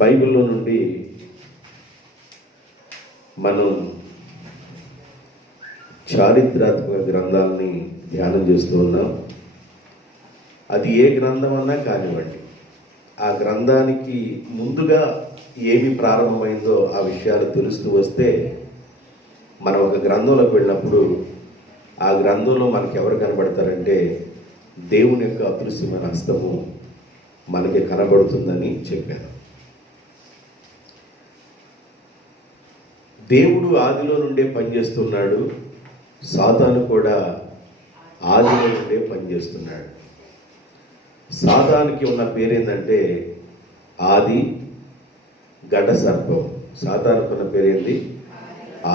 బైబిల్లో నుండి మనం చారిత్రాత్మక గ్రంథాలని ధ్యానం చేస్తూ ఉన్నాం. అది ఏ గ్రంథం అన్నా కానివ్వండి, ఆ గ్రంథానికి ముందుగా ఏమి ప్రారంభమైందో ఆ విషయాలు తెలుస్తూ వస్తే మనం ఒక గ్రంథంలోకి వెళ్ళినప్పుడు ఆ గ్రంథంలో మనకి ఎవరు కనబడతారంటే దేవుని యొక్క అదృశ్యమైన హస్తము మనకి కనబడుతుందని చెప్పాను. దేవుడు ఆదిలో నుండే పనిచేస్తున్నాడు, సాతాను కూడా ఆదిలో నుండే పనిచేస్తున్నాడు. సాతానుకి ఉన్న పేరేంటంటే ఆది ఘట సర్పం. సాతానుకు ఉన్న పేరేంది?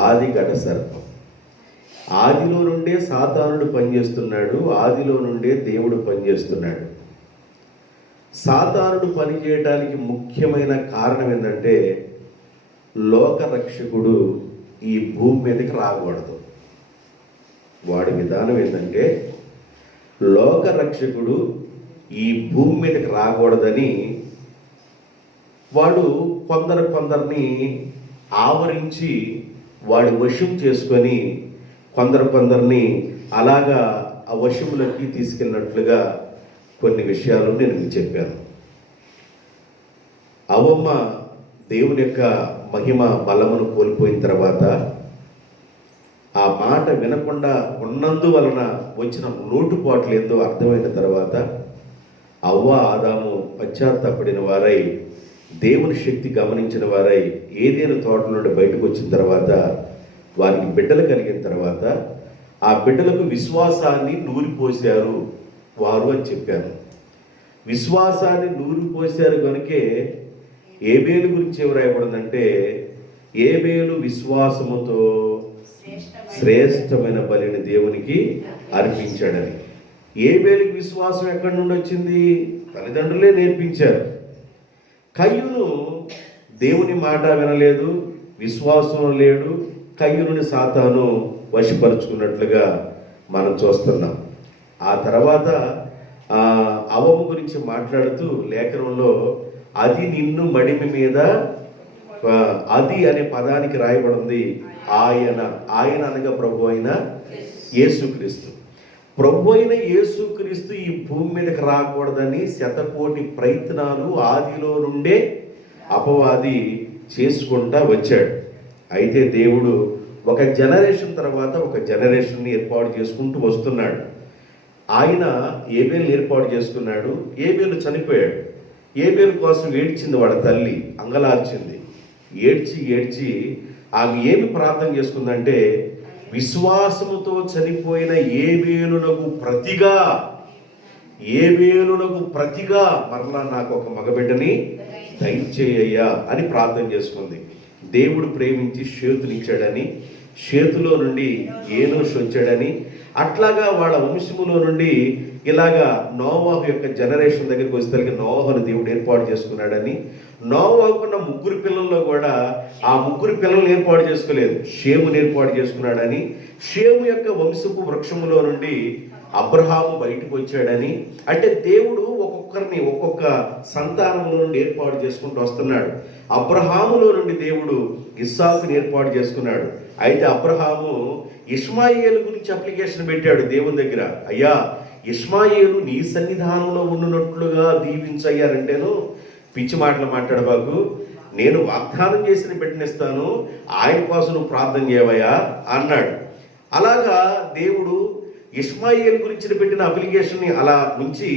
ఆది ఘట సర్పం. ఆదిలో నుండే సాతానుడు పనిచేస్తున్నాడు, ఆదిలో నుండే దేవుడు పనిచేస్తున్నాడు. సాతానుడు పనిచేయడానికి ముఖ్యమైన కారణం ఏంటంటే లోకరక్షకుడు ఈ భూమి మీదకి రాకూడదు. వాడి విధానం ఏంటంటే లోకరక్షకుడు ఈ భూమి మీదకి రాకూడదని వాడు కొందరిని ఆవరించి వాడి వశం చేసుకొని కొందరిని అలాగా ఆ వశములకి తీసుకెళ్ళినట్లుగా కొన్ని విషయాలు నేను మీకు చెప్పాను. అవమ్మ దేవుని యొక్క మహిమ బలమును కోల్పోయిన తర్వాత ఆ మాట వినకుండా ఉన్నందువలన వచ్చిన లోటుపాట్లు ఏందో అర్థమైన తర్వాత అవ్వ ఆదాము పశ్చాత్తాపడిన వారై దేవుని శక్తి గమనించిన వారై ఏదేను తోట నుండి బయటకు వచ్చిన తర్వాత వారికి బిడ్డలు కలిగిన తర్వాత ఆ బిడ్డలకు విశ్వాసాన్ని నూరిపోశారు వారు అని చెప్పాను. విశ్వాసాన్ని నూరిపోశారు కనుకే ఏబేలు గురించి ఏమి రాయబడిందంటే ఏబేలు విశ్వాసముతో శ్రేష్టమైన బలిని దేవునికి అర్పించాడని. ఏబేలుకి విశ్వాసం ఎక్కడి నుండి వచ్చింది? తల్లిదండ్రులే నేర్పించారు. కయ్యూను దేవుని మాట వినలేదు, విశ్వాసం లేడు. కయ్యూనుని సాతాను వశపరుచుకున్నట్లుగా మనం చూస్తున్నాం. ఆ తర్వాత అవము గురించి మాట్లాడుతూ లేఖనంలో అది నిన్ను మడిమి మీద, అది అనే పదానికి రాయబడింది ఆయన. ఆయన అనగా ప్రభు అయిన యేసుక్రీస్తు. ప్రభు అయిన యేసుక్రీస్తు ఈ భూమి మీదకి రాకూడదని శతకోటి ప్రయత్నాలు ఆదిలో నుండే అపవాది చేసుకుంటా వచ్చాడు. అయితే దేవుడు ఒక జనరేషన్ తర్వాత ఒక జనరేషన్ని ఏర్పాటు చేసుకుంటూ వస్తున్నాడు. ఆయన ఏబేలు ఏర్పాటు చేసుకున్నాడు. ఏబేలు చనిపోయాడు. ఏబేలు కోసం ఏడ్చింది వాళ్ళ తల్లి, అంగలార్చింది. ఏడ్చి ఆమె ఏమి ప్రార్థన చేసుకుందంటే విశ్వాసముతో చనిపోయిన ఏబేలునకు ప్రతిగా మరలా నాకు ఒక మగబిడ్డని దయచేయ్యా అని ప్రార్థన చేసుకుంది. దేవుడు ప్రేమించి షేతునిచ్చాడని, షేతులో నుండి ఏనోషు వచ్చాడని, అట్లాగా వాళ్ళ వంశములో నుండి ఇలాగా నోవాహు యొక్క జనరేషన్ దగ్గరికి వచ్చేసరికి నోవాహును దేవుడు ఏర్పాటు చేసుకున్నాడని, నోవాహుకున్న 3 పిల్లల్లో కూడా ఆ 3 పిల్లలను ఏర్పాటు చేసుకోలేదు, షేముని ఏర్పాటు చేసుకున్నాడని, షేము యొక్క వంశపు వృక్షములో నుండి అబ్రహాము బయటకు వచ్చాడని. అంటే దేవుడు ఒక్కొక్కరిని ఒక్కొక్క సంతానంలో నుండి ఏర్పాటు చేసుకుంటూ వస్తున్నాడు. అబ్రహాములో నుండి దేవుడు ఇస్సాకుని ఏర్పాటు చేసుకున్నాడు. అయితే అబ్రహాము ఇష్మాయేలు గురించి అప్లికేషన్ పెట్టాడు దేవుని దగ్గర. అయ్యా, ఇష్మాయేలు నీ సన్నిధానంలో ఉండునట్లుగా దీవించయ్యారంటేను పిచ్చి మాటలు మాట్లాడబాకు, నేను వాగ్దానం చేసిన బిడ్డనిస్తాను, ఆయన కోసం నువ్వు ప్రార్థన చేయవయ్యా అన్నాడు. అలాగా దేవుడు ఇష్మాయేలు గురించి పెట్టిన అప్లికేషన్ని అలా ఉంచి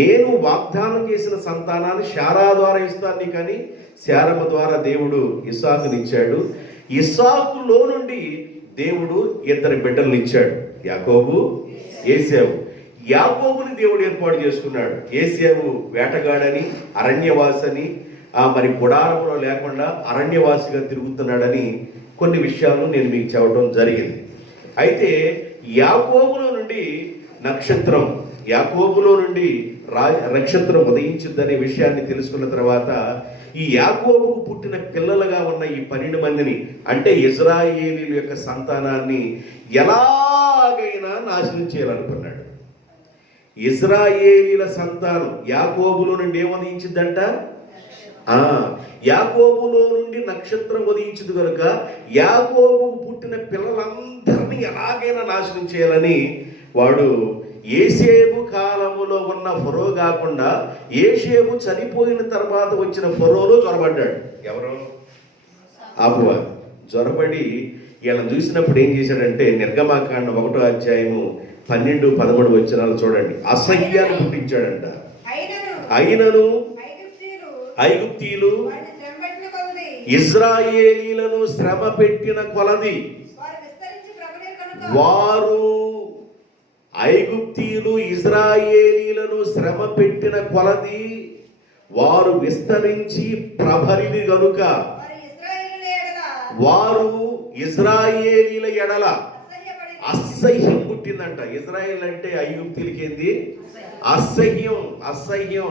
నేను వాగ్దానం చేసిన సంతానాన్ని శారా ద్వారా ఇస్తాను నీకు అని శారమ్మ ద్వారా దేవుడు ఇస్సాకునిచ్చాడు. ఇస్సాకులో నుండి దేవుడు 2 బిడ్డలను ఇచ్చాడు, యాకోబు, ఏశావు. యాకోబుని దేవుడు ఏర్పాటు చేసుకున్నాడు. ఏశావు వేటగాడని, అరణ్యవాసని, మరి గుడారంలో లేకుండా అరణ్యవాసిగా తిరుగుతున్నాడని కొన్ని విషయాలు నేను మీకు చెప్పడం జరిగింది. అయితే యాకోబులో నుండి యాకోబులో నుండి నక్షత్రం ఉదయించిందనే విషయాన్ని తెలుసుకున్న తర్వాత ఈ యాకోబుకు పుట్టిన పిల్లలుగా ఉన్న ఈ 12 మందిని, అంటే ఇజ్రాయేలీల యొక్క సంతానాన్ని ఎలాగైనా నాశనం చేయాలనుకున్నాడు. ఇజ్రాయేలీల సంతానం యాకోబులో నుండి ఏమదించిందంట? యాకోబులో నుండి నక్షత్రం ఉదయించింది కనుక యాకోబు పుట్టిన పిల్లలందరినీ ఎలాగైనా నాశనం చేయాలని వాడు ఏసేబు కాలములో ఉన్న ఫరో కాకుండా ఏసేబు చనిపోయిన తర్వాత వచ్చిన ఫరోలో జ్వరపడ్డాడు. ఎవరు? అపవాది. జ్వరపడి వీళ్ళని చూసినప్పుడు ఏం చేశాడంటే నిర్గమాకాండ 1వ అధ్యాయము 12-13 వచనాలు చూడండి. అసహ్యాన్ని పుట్టించాడంట. అయినను ఐగుప్తీయులు ఇజ్రాయేలీలను శ్రమ పెట్టిన కొలది వారు ఐగుప్తీయులు ఇజ్రాయేలీలను శ్రమ పెట్టిన కొలది వారు విస్తరించి ప్రబలిది గనుక వారు ఇజ్రాయేలీల ఎడల అసహ్యం పుట్టిందంట. ఇజ్రాయేల్ అంటే ఐగుప్తీయులకి ఏంది? అసహ్యం. అసహ్యం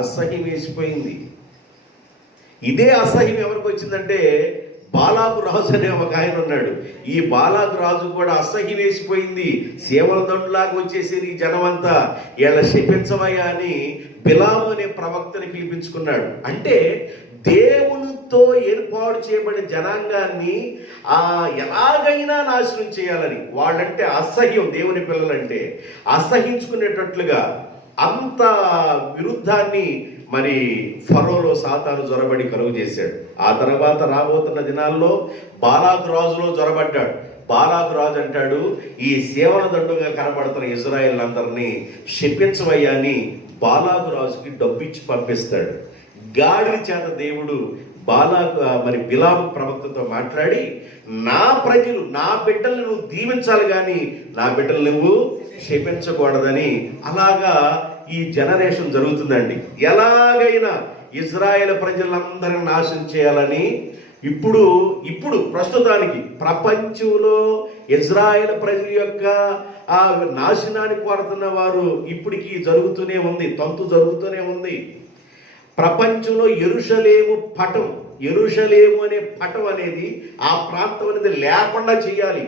అసహ్యం వేసిపోయింది. ఇదే అసహ్యం ఎవరికి వచ్చిందంటే బాలాకు రాజు అనే ఒక ఆయన ఉన్నాడు. ఈ బాలాకు రాజు కూడా అసహ్యం వేసిపోయింది. సేవల దండులాగా వచ్చేసి ఈ జనమంతా వీళ్ళ శపించమయ్యా అని బిలాము అనే ప్రవక్తని పిలిపించుకున్నాడు. అంటే దేవునితో ఏర్పాటు చేయబడిన జనాంగాన్ని ఎలాగైనా నాశనం చేయాలని వాళ్ళంటే అసహ్యం. దేవుని పిల్లలంటే అసహించుకునేటట్లుగా అంత విరుద్ధాన్ని మరి ఫరోలో సాతాను జ్వరబడి కలుగు చేశాడు. ఆ తర్వాత రాబోతున్న దినాల్లో బాలాకు రాజులో జ్వరబడ్డాడు. బాలాకు రాజు అంటాడు, ఈ సేవల దండుగా కనబడుతున్న ఇజ్రాయేల్ అందరినీ శపించవయ్యా అని బాలాకు రాజుకి డబ్బు ఇచ్చి పంపిస్తాడు. గాడి చేత దేవుడు బాలాకు మరి బిలాము ప్రవక్తతో మాట్లాడి, నా ప్రజలు నా బిడ్డలను నువ్వు దీవించాలి కానీ నా బిడ్డలు నువ్వు శపించకూడదని. అలాగా ఈ జనరేషన్ జరుగుతుందండి. ఎలాగైనా ఇజ్రాయేల్ ప్రజలందరినీ నాశనం చేయాలని ఇప్పుడు ప్రస్తుతానికి ప్రపంచంలో ఇజ్రాయేల్ ప్రజల యొక్క ఆ నాశనాన్ని కోరుతున్న వారు ఇప్పటికీ జరుగుతూనే ఉంది. తంతు జరుగుతూనే ఉంది. ప్రపంచంలో యెరూషలేము అనే పటం అనేది ఆ ప్రాంతం అనేది లేకుండా చేయాలి,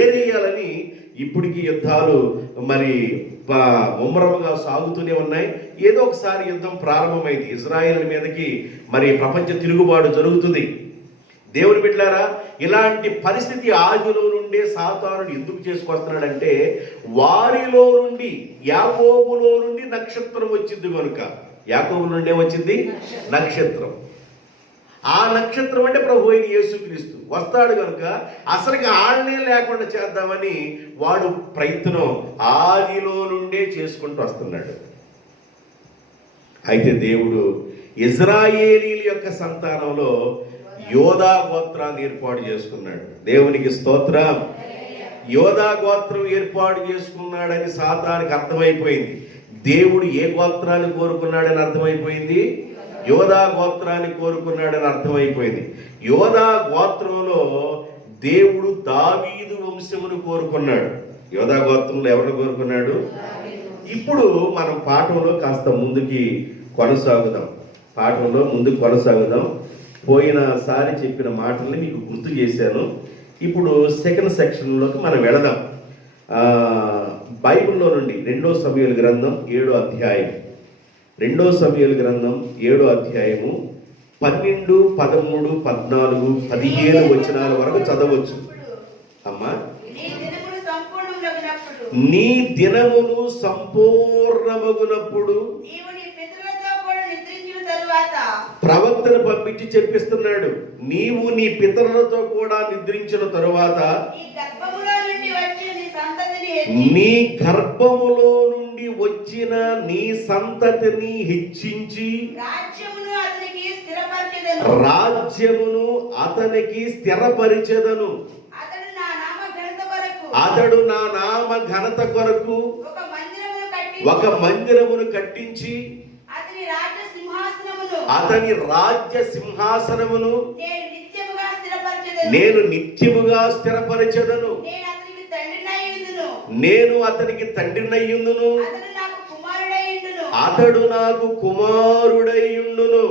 ఏరేయాలని ఇప్పటికీ యుద్ధాలు మరి ముమ్మరముగా సాగుతూనే ఉన్నాయి. ఏదో ఒకసారి యుద్ధం ప్రారంభమైంది. ఇజ్రాయేల్ మీదకి మరి ప్రపంచ తిరుగుబాటు జరుగుతుంది. దేవుని బిడ్డలారా, ఇలాంటి పరిస్థితి ఆదిలో నుండే సాతానుడు ఎందుకు చేసుకొస్తున్నాడంటే వారిలో నుండి యాకోబులో నుండి నక్షత్రం వచ్చింది కనుక. యాకోబు నుండే వచ్చింది నక్షత్రం. ఆ నక్షత్రం అంటే ప్రభు అయిన యేసుక్రీస్తు వస్తాడు కనుక అసలుకి ఆడనే లేకుండా చేద్దామని వాడు ప్రయత్నం ఆదిలో నుండే చేసుకుంటూ వస్తున్నాడు. అయితే దేవుడు ఇజ్రాయేలీల యొక్క సంతానంలో యోధా గోత్రాన్ని ఏర్పాటు చేసుకున్నాడు. దేవునికి స్తోత్రం. యోధా గోత్రం ఏర్పాటు చేసుకున్నాడని సాతానికి అర్థమైపోయింది. దేవుడు ఏ గోత్రాన్ని కోరుకున్నాడని అర్థమైపోయింది. యోధా గోత్రాన్ని కోరుకున్నాడని అర్థమైపోయింది. యోధా గోత్రంలో దేవుడు దావీదు వంశమును కోరుకున్నాడు. యోధా గోత్రంలో ఎవరిని కోరుకున్నాడు? ఇప్పుడు మనం పాఠంలో కాస్త ముందుకు కొనసాగుదాం. పోయినసారి చెప్పిన మాటల్ని మీకు గుర్తు చేశాను. ఇప్పుడు సెకండ్ సెక్షన్లోకి మనం వెళదాం. బైబిల్లో నుండి 2 సమూయేలు గ్రంథం 7వ అధ్యాయం 2 సమూయేలు గ్రంథం 7వ అధ్యాయము 12, 13, 14, 15 వచనాల వరకు చదవచ్చు. అమ్మా, నీ దినములు సంపూర్ణమగునప్పుడు ప్రవక్తను పంపించి చెప్పిస్తున్నాడు. నీవు నీ పితరులతో కూడా నిద్రించిన తరువాత నీ గర్భములో నుండి వచ్చిన నీ సంతతిని హెచ్చించి రాజ్యమును అతనికి స్థిరపరిచెదను. అతడు నా నామ ఘనత కొరకు ఒక మందిరమును కట్టించి అతని రాజ్య సింహాసనమును నేను నిత్యముగా స్థిరపరిచెదను. నేను అతనికి తండ్రినయ్యుందును, అతడు నాకు కుమారుడయ్యుండును.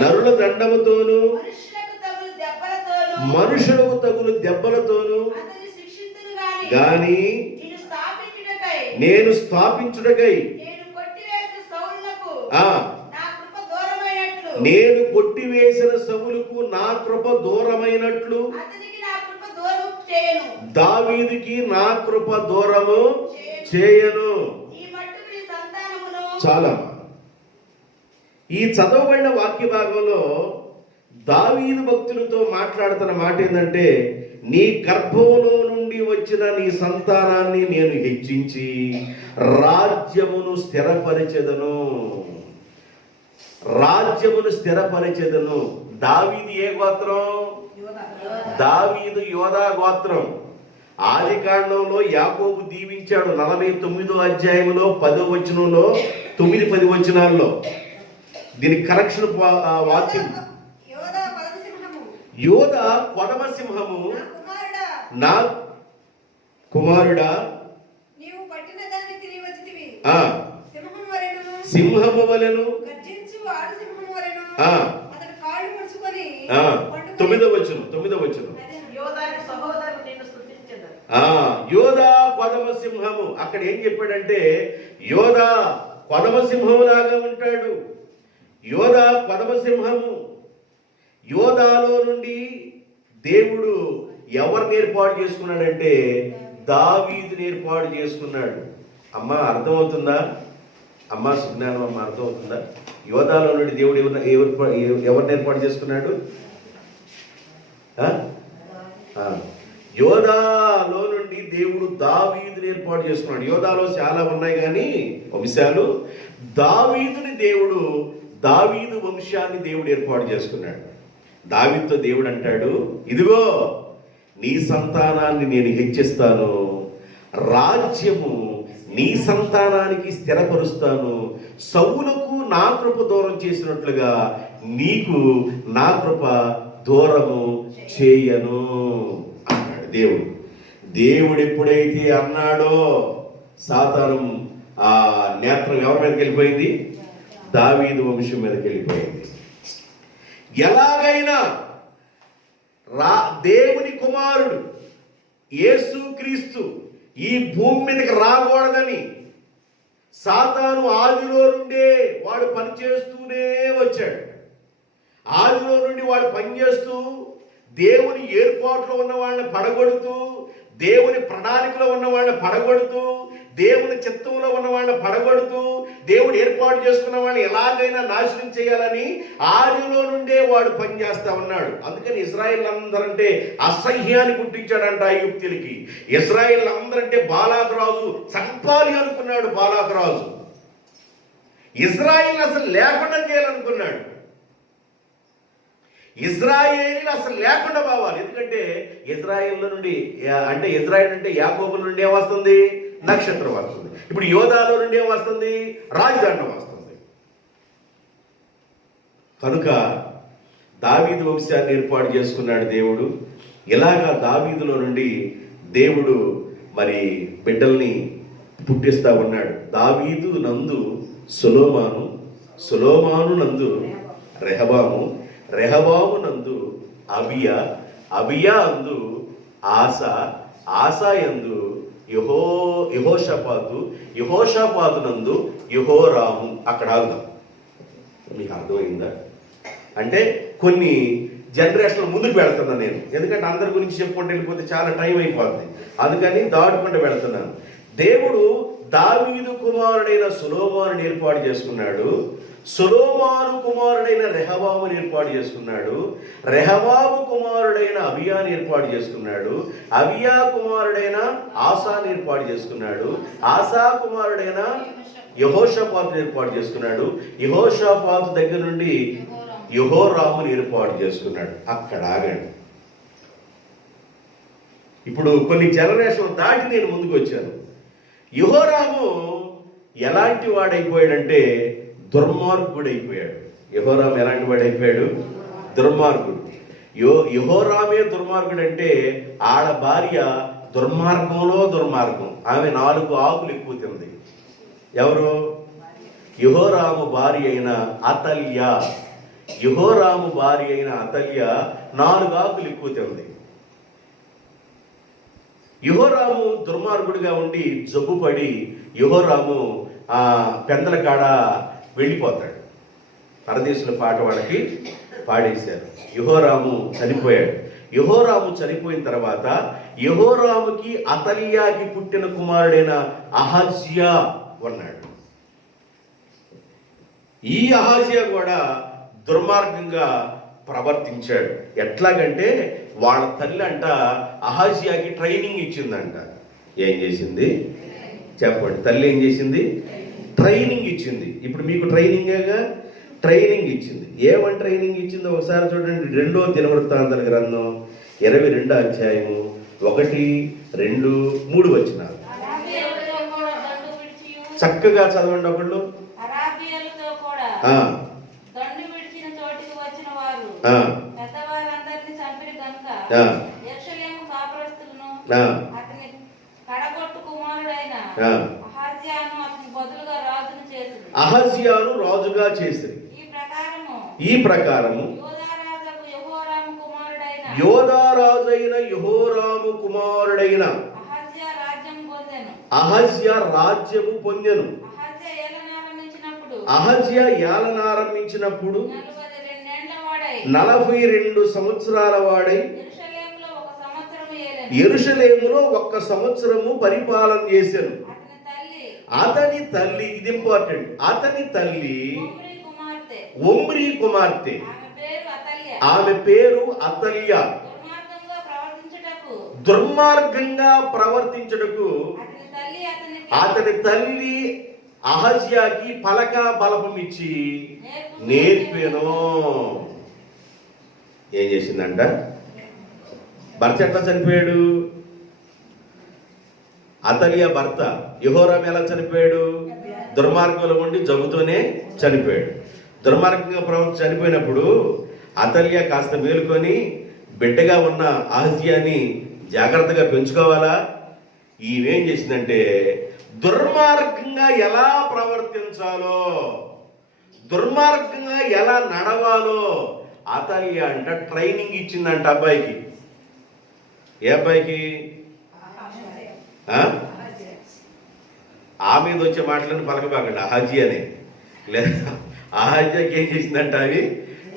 నరుల దండముతోను మనుషులకు తగులు దెబ్బలతోను గాని నేను స్థాపించుటకై నేను కొట్టివేసిన సౌలుకు నా కృప దూరమైనట్లు దావీదుకి నా కృప దూరము చేయను. చాలా ఈ చదవబడిన వాక్య భాగంలో దావీదు భక్తులతో మాట్లాడుతున్న మాట ఏంటంటే, నీ గర్భంలో నుండి వచ్చిన నీ సంతానాన్ని నేను హెచ్చించి రాజ్యమును స్థిరపరిచెదను. రాజ్యమును స్థిరపరిచెదను. దావీదు ఏ గోత్రం? దావీదు యోధా గోత్రం. ఆది కాండంలో యాకోబు దీవించాడు 49వ అధ్యాయంలో 10వ వచనంలో 9-10 వచనాల్లో. దీని కరెక్షన్ వాక్యం, యోధ కొదమ సింహము, నా కుమారుడా సింహము వలెను. 9వ వచనం యోధ కొదమ సింహము. అక్కడ ఏం చెప్పాడంటే, యోధ కొదమ సింహము లాగా ఉంటాడు. యోధ కొదమ సింహము. యోధాలో నుండి దేవుడు ఎవరిని ఏర్పాటు చేసుకున్నాడంటే దావీదుని ఏర్పాటు చేసుకున్నాడు. అమ్మ అర్థమవుతుందా? అమ్మ సుజ్ఞానం అమ్మ అర్థమవుతుందా? యోధాలో నుండి దేవుడు ఎవరిని ఏర్పాటు చేసుకున్నాడు? యోధాలో నుండి దేవుడు దావీదుని ఏర్పాటు చేసుకున్నాడు. యోధాలో చాలా ఉన్నాయి కానీ వంశాలు. దావీదుని దేవుడు, దావీదు వంశాన్ని దేవుడు ఏర్పాటు చేసుకున్నాడు. దావీదుతో దేవుడు అంటాడు, ఇదిగో నీ సంతానాన్ని నేను హెచ్చిస్తాను, రాజ్యము నీ సంతానానికి స్థిరపరుస్తాను, సౌలుకు నా కృప దూరం చేసినట్లుగా నీకు నా కృప దూరము చేయను అన్నాడు దేవుడు. దేవుడు ఎప్పుడైతే అన్నాడో సాతాను ఆ నేత్రం ఎవరి మీదకి వెళ్ళిపోయింది? దావీదు వంశం మీదకి వెళ్ళిపోయింది. ఎలాగైనా దేవుని కుమారుడు యేసు క్రీస్తు ఈ భూమి మీదకి రాకూడదని సాతాను ఆదిలో నుండే వాడు పనిచేస్తూనే వచ్చాడు. ఆదిలో నుండి వాడు పనిచేస్తూ దేవుని ఏర్పాటులో ఉన్న వాళ్ళని పడగొడుతూ, దేవుని ప్రణాళికలో ఉన్న వాళ్ళని పడగొడుతూ, దేవుని చిత్తంలో ఉన్న వాళ్ళని పడగొడుతూ, దేవుడు ఏర్పాటు చేసుకున్న వాళ్ళని ఎలాగైనా నాశనం చేయాలని ఆదిలో నుండే వాడు పనిచేస్తా ఉన్నాడు. అందుకని ఇశ్రాయేల్ అందరంటే అసహ్యాన్ని పుట్టించాడంట ఐగుప్తీయులకి. ఇశ్రాయేల్ అందరంటే బాలాకు రాజు చంపాలి అనుకున్నాడు. బాలాకు రాజు ఇశ్రాయేల్ అసలు లేకుండా చేయాలనుకున్నాడు. ఇజ్రాయేలీలు అసలు లేకుండా పోవాలి. ఎందుకంటే ఇజ్రాయేల్ నుండి అంటే ఇజ్రాయేల్ అంటే యాకోబు నుండి ఏమొస్తుంది? నక్షత్రం వస్తుంది. ఇప్పుడు యోధాలో నుండి ఏమొస్తుంది? రాజదండం వస్తుంది. కనుక దావీదు వంశాన్ని ఏర్పాటు చేసుకున్నాడు దేవుడు. ఇలాగా దావీదులో నుండి దేవుడు మరి బిడ్డల్ని పుట్టిస్తా ఉన్నాడు. దావీదు నందు సొలొమోను, సొలొమోను నందు రెహబాము, రెహబాము నందు అబియా, అబియా అందు ఆసా, ఆసా యందు యెహోషాపాతు, యెహోషాపాతు నందు యెహోరాము. అక్కడ ఆగుదాం. మీకు అర్థమైందా? అంటే కొన్ని జనరేషన్లు ముందుకు వెళుతున్నాను నేను, ఎందుకంటే అందరి గురించి చెప్పుకుంటూ వెళ్ళిపోతే చాలా టైం అయిపోతుంది. అందుకని దాటుకుంటూ వెళుతున్నాను. దేవుడు దావీదు కుమారుడైన సొలొమోనుని ఏర్పాటు చేసుకున్నాడు. సొలొమోను కుమారుడైన రెహబాముని ఏర్పాటు చేసుకున్నాడు. రెహబాము కుమారుడైన అబియాని ఏర్పాటు చేసుకున్నాడు. అబియా కుమారుడైన ఆసాని ఏర్పాటు చేసుకున్నాడు. ఆసా కుమారుడైన యెహోషాపాతుని ఏర్పాటు చేసుకున్నాడు. యెహోషాపాతు దగ్గర నుండి యెహోరాముని ఏర్పాటు చేసుకున్నాడు. అక్కడ ఆగండి. ఇప్పుడు కొన్ని జనరేషన్ దాటి నేను ముందుకు వచ్చాను. యెహోరాము ఎలాంటి వాడైపోయాడంటే దుర్మార్గుడు అయిపోయాడు. యెహోరాము ఎలాంటి వాడైపోయాడు? దుర్మార్గుడు. యెహోరామే దుర్మార్గుడు అంటే ఆడ భార్య దుర్మార్గంలో దుర్మార్గం. ఆమె 4 ఆకులు ఎక్కువ తింది. ఎవరు? యెహోరాము భార్య అయిన అతల్య. యెహోరాము భార్య అయిన అతల్య 4 ఆకులు ఎక్కువ తింది. యెహోరాము దుర్మార్గుడిగా ఉండి జబ్బుపడి యెహోరాము పెందల కాడ వెళ్ళిపోతాడు. పరదేశుల పాట వాళ్ళకి పాడేశారు. యెహోరాము చనిపోయాడు. యెహోరాము చనిపోయిన తర్వాత యెహోరాముకి అతలియాకి పుట్టిన కుమారుడైన అహజ్యా ఉన్నాడు. ఈ అహజ్యా కూడా దుర్మార్గంగా ప్రవర్తించాడు. ఎట్లాగంటే వాళ్ళ తల్లి అంట అహజ్యాకి ట్రైనింగ్ ఇచ్చిందంట. ఏం చేసింది చెప్పండి? తల్లి ఏం చేసింది? ట్రైనింగ్ ఇచ్చింది. ఇప్పుడు మీకు ట్రైనింగేగా, ట్రైనింగ్ ఇచ్చింది. ఏమని ట్రైనింగ్ ఇచ్చిందో ఒకసారి చూడండి. 2వ దినవృత్తాంతాల గ్రంథం 22వ అధ్యాయము 1, 2, 3 వచనాలు. చక్కగా చదవండి ఒకళ్ళు. అహజ్యాను రాజుగా చేసిరి. ఈ ప్రకారము యోధారాజైన యెహోరాము కుమారుడైన అహజ్యా రాజ్యము పొందెను. అహజ్యా ఏలనారంభించినప్పుడు 42 సంవత్సరాల వాడై యెరూషలేములో 1 సంవత్సరము పరిపాలన చేశాను. అతని తల్లి, ఇది ఇంపార్టెంట్, అతని తల్లి ఒమ్రీ కుమార్తె, ఆమె పేరు అతల్యా. దుర్మార్గంగా ప్రవర్తించుటకు అతని తల్లి అహజ్యాకి పలక బలపం ఇచ్చి నేర్పాను. ఏం చేసిందంట? భర్త ఎట్లా చనిపోయాడు? అతలియా భర్త యెహోరాము ఎలా చనిపోయాడు? దుర్మార్గంలో ఉండి జబ్బుతోనే చనిపోయాడు. దుర్మార్గంగా ప్రవర్తించి చనిపోయినప్పుడు అతలియా కాస్త మేలుకొని బిడ్డగా ఉన్న అహజ్యాని జాగ్రత్తగా పెంచుకోవాలా? ఈమెం చేసిందంటే దుర్మార్గంగా ఎలా ప్రవర్తించాలో, దుర్మార్గంగా ఎలా నడవాలో అతలియా అంట ట్రైనింగ్ ఇచ్చిందంట అబ్బాయికి. ఏ అబ్బాయికి? ఆ మీద వచ్చే మాటలను పలకబాకండి. అహజ్యా అనే లేదా అహజ్యాకి ఏం చేసిందంట? అవి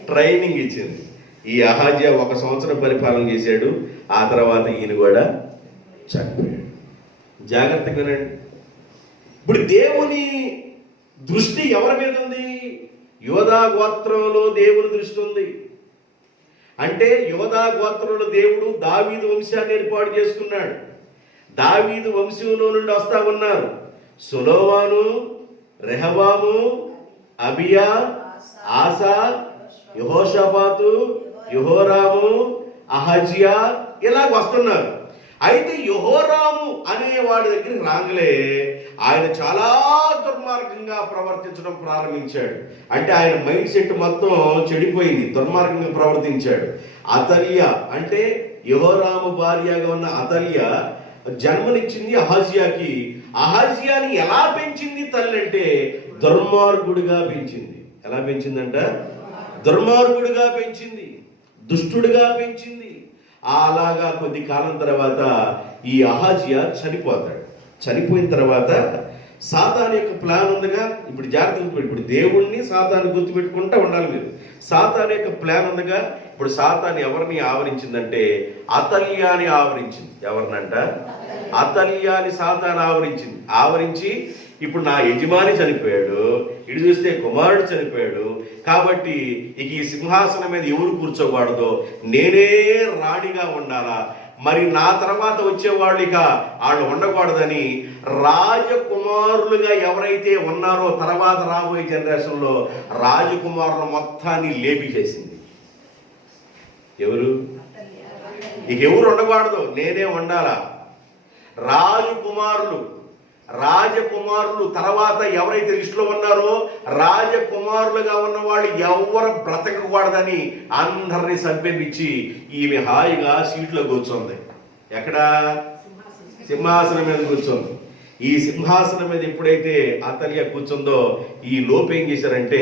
ట్రైనింగ్ ఇచ్చింది. ఈ అహజ్యా 1 సంవత్సరం పరిపాలన చేశాడు. ఆ తర్వాత ఈయన కూడా చనిపోయాడు. జాగ్రత్తగా వినండి. ఇప్పుడు దేవుని దృష్టి ఎవరి మీద ఉంది? యోధా గోత్రంలో దేవుని దృష్టి ఉంది. అంటే యోధా గోత్రంలో దేవుడు దావీదు వంశాన్ని ఏర్పాటు చేసుకున్నాడు. దావీదు వంశంలో నుండి వస్తా ఉన్నారు సొలొమోను, రెహబాము, అబియా, ఆసా, యెహోషాపాతు, యెహోరాము, అహజ్యా ఇలాగ వస్తున్నారు. అయితే యెహోరాము అనేవాడి దగ్గరికి రాగలే ఆయన చాలా దుర్మార్గంగా ప్రవర్తించడం ప్రారంభించాడు. అంటే ఆయన మైండ్ సెట్ మొత్తం చెడిపోయింది, దుర్మార్గంగా ప్రవర్తించాడు. అతల్యా అంటే యెహోరాము భార్యగా ఉన్న అతల్యా జన్మనిచ్చింది అహజ్యాకి. అహజ్యాని ఎలా పెంచింది తల్లి అంటే దుర్మార్గుడిగా పెంచింది. ఎలా పెంచిందంట? దుర్మార్గుడిగా పెంచింది, దుష్టుడిగా పెంచింది. అలాగా కొద్ది కాలం తర్వాత ఈ అహజ్యా చనిపోతాడు. చనిపోయిన తర్వాత సాతాను యొక్క ప్లాన్ ఉందిగా. ఇప్పుడు జాగ్రత్తగా, ఇప్పుడు దేవుణ్ణి సాతాను గుర్తుపెట్టుకుంటూ ఉండాలి మీరు. సాతాను యొక్క ప్లాన్ ఉందిగా. ఇప్పుడు సాతాను ఎవరిని ఆవరించిందంటే అతల్యాని ఆవరించింది. ఎవరినంట? అతల్యాని సాతాను ఆవరించింది. ఆవరించి ఇప్పుడు నా యజమాని చనిపోయాడు, ఇటు చూస్తే కుమారుడు చనిపోయాడు, కాబట్టి ఇక ఈ సింహాసనం మీద ఎవరు కూర్చోకూడదో, నేనే రాణిగా ఉండాలా, మరి నా తర్వాత వచ్చేవాళ్ళు ఇక వాళ్ళు ఉండకూడదని రాజకుమారులుగా ఎవరైతే ఉన్నారో తర్వాత రాబోయే జనరేషన్లో రాజకుమారుల మొత్తాన్ని లేపిచేసింది. ఎవరు? ఇక ఎవరు ఉండకూడదు, నేనే ఉండాలా. రాజకుమారులు తర్వాత ఎవరైతే లిస్టులో ఉన్నారో రాజకుమారులుగా ఉన్న వాళ్ళు ఎవరు బ్రతకకూడదని అందరినీ సంపేపించి ఈమె హాయిగా సీట్లో కూర్చోంది. ఎక్కడ? సింహాసనం మీద కూర్చోంది. ఈ సింహాసనం మీద ఎప్పుడైతే అతల్యా కూర్చుందో ఈ లోపు ఏం చేశారంటే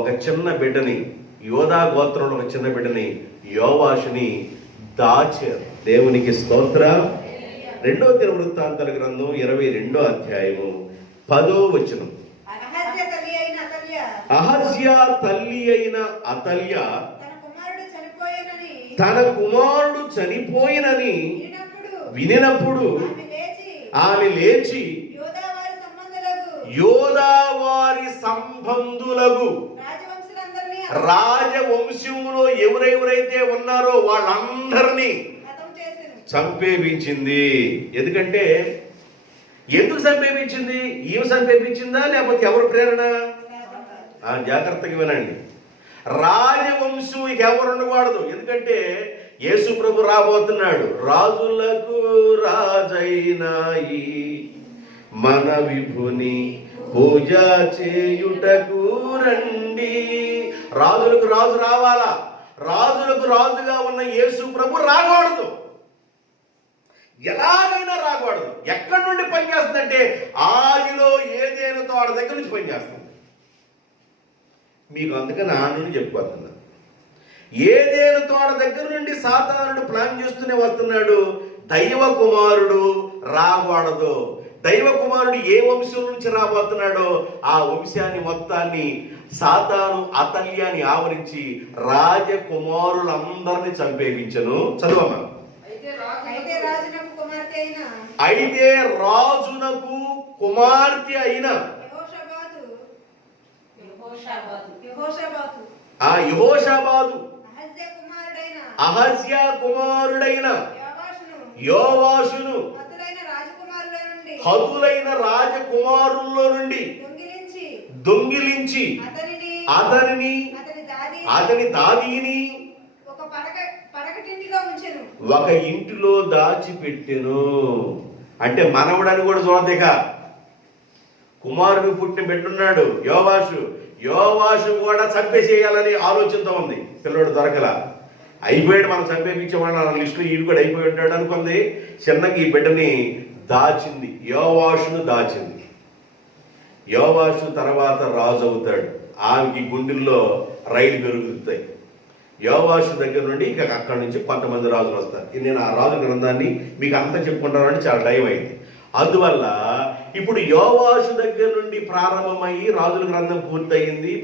ఒక చిన్న బిడ్డని, యోధా గోత్రంలో ఒక చిన్న బిడ్డని, యోవాషుని దాచారు. దేవునికి స్తోత్రం. 2వ దినవృత్తాంతాల గ్రంథం 22వ అధ్యాయము 10వ వచనం. అహజ్యా తల్లి అయిన అతల్య తన కుమారుడు చనిపోయినని వినినప్పుడు ఆమె లేచి యోదావారి సంబంధులకు రాజవంశంలో ఎవరెవరైతే ఉన్నారో వాళ్ళందరినీ చంపేపించింది. ఎందుకంటే ఎందుకు చంపేపించింది? ఈమె చంపేపించిందా లేకపోతే ఎవరు ప్రేరణ? జాగ్రత్తగా వినండి. రాజవంశం ఇక ఎవరు ఉండకూడదు. ఎందుకంటే యేసు ప్రభు రాబోతున్నాడు. రాజులకు రాజైనాయి మన విభుని పూజ చేయుటకు రండి. రాజులకు రాజు రావాలా? రాజులకు రాజుగా ఉన్న యేసు ప్రభు రాకూడదు. ఎలాగైనా రాకూడదు. ఎక్కడి నుండి పనిచేస్తుందంటే ఆదిలో ఏదైనా తోట దగ్గర నుంచి పనిచేస్తుంది. మీకు అందుకని ఆ నుండి చెప్పుకోతున్నా. ఏదైనా తోట దగ్గర నుండి సాతానుడు ప్లాన్ చేస్తూనే వస్తున్నాడు. దైవ కుమారుడు రాకూడదు. దైవ కుమారుడు ఏ వంశం నుంచి రాబోతున్నాడో ఆ వంశాన్ని మొత్తాన్ని సాతాను అతల్యాన్ని ఆవరించి రాజకుమారులందరినీ చంపేయించను. చదవమా. అయితే రాజునకు కుమార్తె అయిన యెహోషాబాదు అహజ్యా కుమారుడైన యోవాషును హతులైన రాజకుమారుల్లో నుండి దొంగిలించి అతనిని అతని దాదీని ఒక ఇంటిలో దాచిపెట్టెను. అంటే మనవడని కూడా చూడదేక. కుమారుడు పుట్టిన పెట్టున్నాడు యోవాషు కూడా చంపేసేయాలని ఆలోచనతో ఉంది. పిల్లడు దొరకలా, అయిపోయాడు, మనం చంపేపించేవాడు లిస్టులో ఈడు కూడా అయిపోయి ఉంటాడు అనుకుంది. చిన్నకి ఈ బిడ్డని దాచింది, యోవాషును దాచింది. యోవాషు తర్వాత రాజు అవుతాడు. ఆమెకి గుండెల్లో రైలు పెరుగుతాయి. యోవాషు దగ్గర నుండి ఇక అక్కడి నుంచి కొంతమంది రాజులు వస్తారు. నేను ఆ రాజు గ్రంథాన్ని మీకు అంతా చెప్పుకుంటానని చాలా టైం అయింది. అందువల్ల ఇప్పుడు యోవాషు దగ్గర నుండి ప్రారంభమయ్యి రాజుల గ్రంథం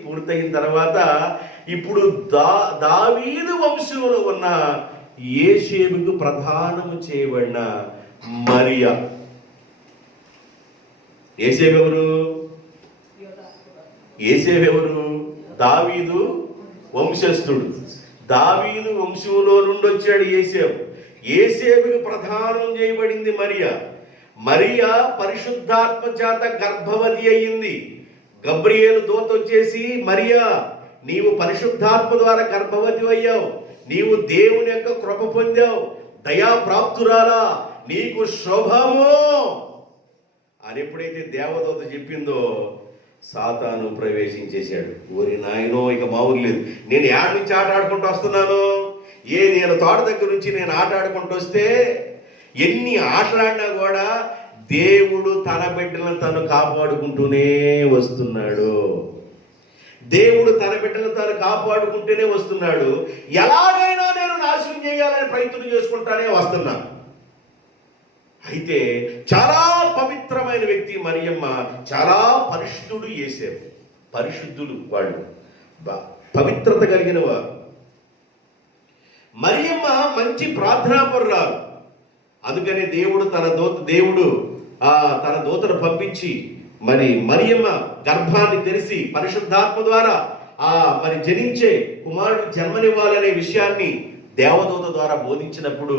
పూర్తయిన తర్వాత ఇప్పుడు దావీదు వంశంలో ఉన్న యేషేబుకు ప్రధానము చేయబడిన మరియా. యేసేబెవరు? దావీదు వంశస్థుడు. దావీదు వంశంలో నుండి వచ్చాడు యేసేబు. యేసేబుకు ప్రధానం చేయబడింది మరియా పరిశుద్ధాత్మ చేత గర్భవతి అయ్యింది. గబ్రియేలు దూత వచ్చేసి, మరియా నీవు పరిశుద్ధాత్మ ద్వారా గర్భవతి అయ్యావు, నీవు దేవుని యొక్క కృప పొందావు, దయాప్రాప్తురాలా, నీకు శుభము అని ఎప్పుడైతే దేవదూత చెప్పిందో సాతాను ప్రవేశించేశాడు. ఓరి నాయనో, ఇక మామూలు లేదు. నేను యాడ్ నుంచి ఆట ఆడుకుంటూ వస్తున్నాను. నేను తోట దగ్గర నుంచి నేను ఆట ఆడుకుంటూ వస్తే ఎన్ని ఆటలాడినా కూడా దేవుడు తన బిడ్డలను తను కాపాడుకుంటూనే వస్తున్నాడు. దేవుడు తన బిడ్డలను తాను కాపాడుకుంటూనే వస్తున్నాడు. ఎలాగైనా నేను నాశనం చేయాలని ప్రయత్నం చేసుకుంటానే వస్తున్నాను. అయితే చాలా పవిత్రమైన వ్యక్తి మరియమ్మ, చాలా పరిశుద్ధుడు యేసేబు. పరిశుద్ధులు వాళ్ళు, పవిత్రత కలిగిన వారు. మరియమ్మ మంచి ప్రార్థనాపరురాలు. అందుకని దేవుడు తన దూతను పంపించి మరియమ్మ గర్భాన్ని తెరిచి పరిశుద్ధాత్మ ద్వారా జనించే కుమారుడు జన్మనివ్వాలనే విషయాన్ని దేవదూత ద్వారా బోధించినప్పుడు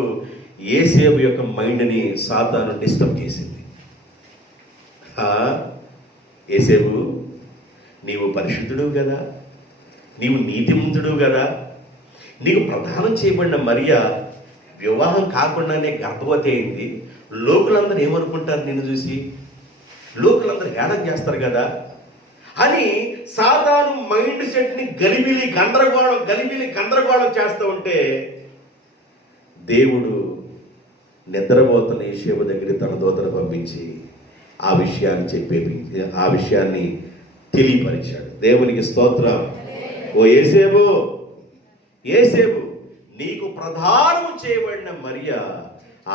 యేసేబు యొక్క మైండ్ని సాతాను డిస్టర్బ్ చేసింది. యేసేబు, నీవు పరిశుద్ధుడు కదా, నీవు నీతిమంతుడు కదా, నీకు ప్రదానం చేయబడిన మరియా వివాహం కాకుండానే గర్భవతి అయింది. లోకులందరూ ఏమనుకుంటారు నిన్ను చూసి? లోకులందరూ హేళన చేస్తారు కదా అని సాతాను మైండ్ సెట్ని గలిబిలి గందరగోళం చేస్తూ ఉంటే దేవుడు నిద్రపోతున్న యేసేబు దగ్గర తన దూతను పంపించి ఆ విషయాన్ని తెలియపరిచాడు. దేవునికి స్తోత్రం. ఓ యేసేబు, నీకు ప్రధానము చేయబడిన మరియా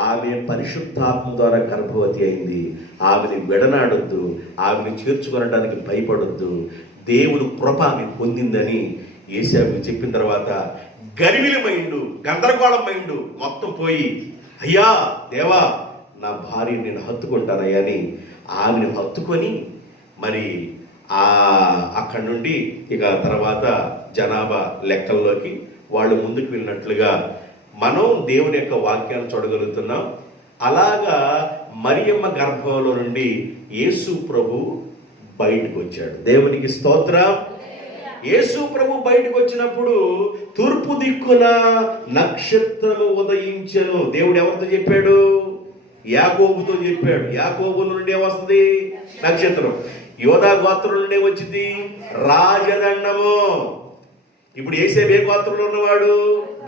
ఆమె పరిశుద్ధాత్మ ద్వారా గర్భవతి అయింది. ఆమెని విడనాడొద్దు, ఆమెను చేర్చుకొనడానికి భయపడొద్దు, దేవుడు కృప ఆమె పొందిందని యేసాకు చెప్పిన తర్వాత గలిబిలిమైండు, గందరగోళమైండు, మొత్తం పోయి అయ్యా దేవా నా భార్య నేను హత్తుకుంటానయ్యా అని ఆమెను హత్తుకొని మరి అక్కడి నుండి ఇక తర్వాత జనాభా లెక్కల్లోకి వాళ్ళు ముందుకు వెళ్ళినట్లుగా మనం దేవుని యొక్క వాక్యాన్ని చూడగలుగుతున్నాం. అలాగా మరియమ్మ గర్భంలో నుండి యేసు ప్రభు బయటకు వచ్చాడు. దేవునికి స్తోత్రం. యేసు ప్రభు బయటకు వచ్చినప్పుడు తూర్పు దిక్కున నక్షత్రము ఉదయించెను. దేవుడు ఎవరితో చెప్పాడు? యాకోబుతో చెప్పాడు. యాకోబు నుండి ఏమొస్తుంది? నక్షత్రం. యోధా గోత్రం నుండి వచ్చింది రాజదండము. ఇప్పుడు యేసేపు ఏ గోత్రంలో ఉన్నవాడు?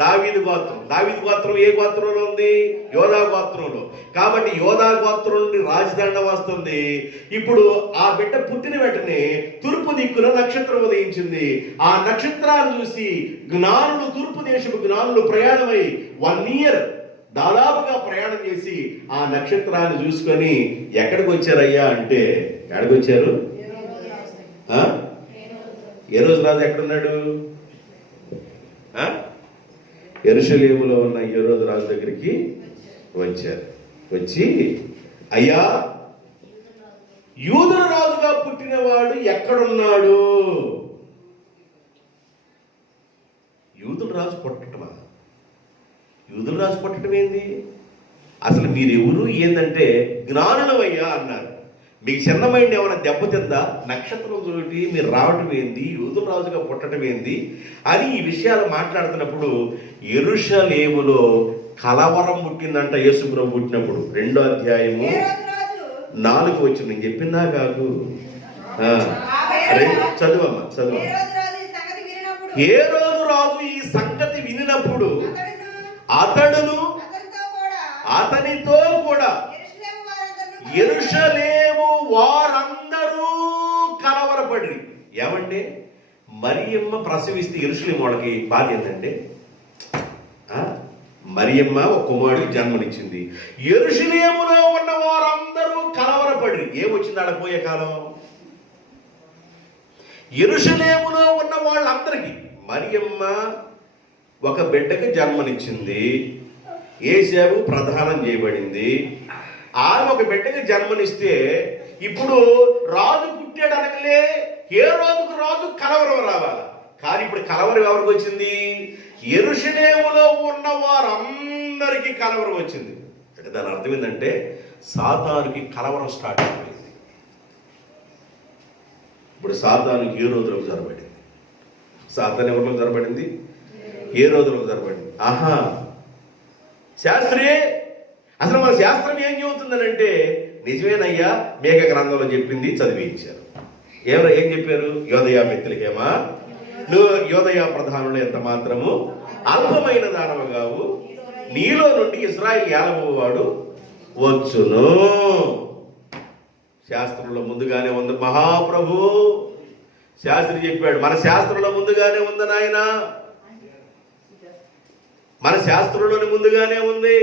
దావీదు గోత్రం. దావీదు గోత్రం ఏ గోత్రంలో ఉంది? యోధా గోత్రంలో. కాబట్టి యోధా గోత్రం నుండి రాజదండం వస్తుంది. ఇప్పుడు ఆ బిడ్డ పుట్టిన వెంటనే తూర్పు దిక్కున నక్షత్రం ఉదయించింది. ఆ నక్షత్రాన్ని చూసి జ్ఞానులు, తూర్పు దేశపు జ్ఞానులు ప్రయాణమై 1 year దాదాపుగా ప్రయాణం చేసి ఆ నక్షత్రాన్ని చూసుకొని ఎక్కడికి వచ్చారయ్యా అంటే, ఎక్కడికి వచ్చారు? ఏ రోజు రాజు ఎక్కడున్నాడు? యెరూషలేములో ఉన్న హేరోదు రాజు దగ్గరికి వచ్చారు. వచ్చి అయ్యా యూదుల రాజుగా పుట్టినవాడు ఎక్కడున్నాడు? యూదుల రాజు పుట్టటమా? యూదుల రాజు పుట్టడం ఏంది? అసలు మీరెవరు ఏందంటే జ్ఞానులమయ్యా అన్నారు. మీకు చిన్న మైండ్ ఏమైనా దెబ్బతిందా? నక్షత్రం చూటి మీరు రావటం ఏంది? యూదుల రాజుగా పుట్టడం ఏంది అని ఈ విషయాలు మాట్లాడుతున్నప్పుడు యెరూషలేములో కలవరం పుట్టిందంట. యేసు ప్రభు పుట్టినప్పుడు 2వ అధ్యాయము 4 వచ్చింది. నేను చెప్పిందా కాదు? చదువమ్మా చదువు. హేరోదు రాజు ఈ సంగతి వినినప్పుడు అతడును అతనితో కూడా యెరూషలేము వారందరూ కలవరపడి. ఏమంటే మరియమ్మ ప్రసవిస్తే యెరూషలేము వాళ్ళకి బాధ ఏంటంటే, మరియమ్మ ఒక కుమారుడికి జన్మనిచ్చింది. యెరూషలేములో ఉన్న వారందరూ కలవరపడి. ఏమొచ్చింది ఆడపోయే కాలం? యెరూషలేములో ఉన్న వాళ్ళందరికీ మరియమ్మ ఒక బిడ్డకి జన్మనిచ్చింది. యేసేపు ప్రధానం చేయబడింది. ఆమె ఒక బిడ్డకి జన్మనిస్తే ఇప్పుడు రాజు పుట్టాడు అనగలే హేరోదుకు రాజు కలవరం రావాలి. కానీ ఇప్పుడు కలవరం ఎవరికి వచ్చింది? యెరూషలేములో ఉన్న వారందరికీ కలవరం వచ్చింది. అంటే దాని అర్థం ఏంటంటే సాతానుకి కలవరం స్టార్ట్ అయిపోయింది. ఇప్పుడు సాతానుకి హేరోదులకు జరబడింది. సాతాను ఎవరిలో జరబడింది? హేరోదులకు జరబడింది. ఆహా శాస్త్రి, అసలు మన శాస్త్రం ఏం చెబుతుందనంటే, నిజమేనయ్యా మేక గ్రంథంలో చెప్పింది చదివించారు. ఏం చెప్పారు? యోదయ బెత్లెహేమా, నువ్వు యోదయ ప్రధానులు ఎంత మాత్రము అల్పమైన దానవు కావు, నీలో నుండి ఇశ్రాయేలు ఏలబోవాడు వచ్చును. శాస్త్రంలో ముందుగానే ఉంది మహాప్రభు. శాస్త్రి చెప్పాడు, మన శాస్త్రంలో ముందుగానే ఉంది నాయన, మన శాస్త్రంలోని ముందుగానే ఉంది.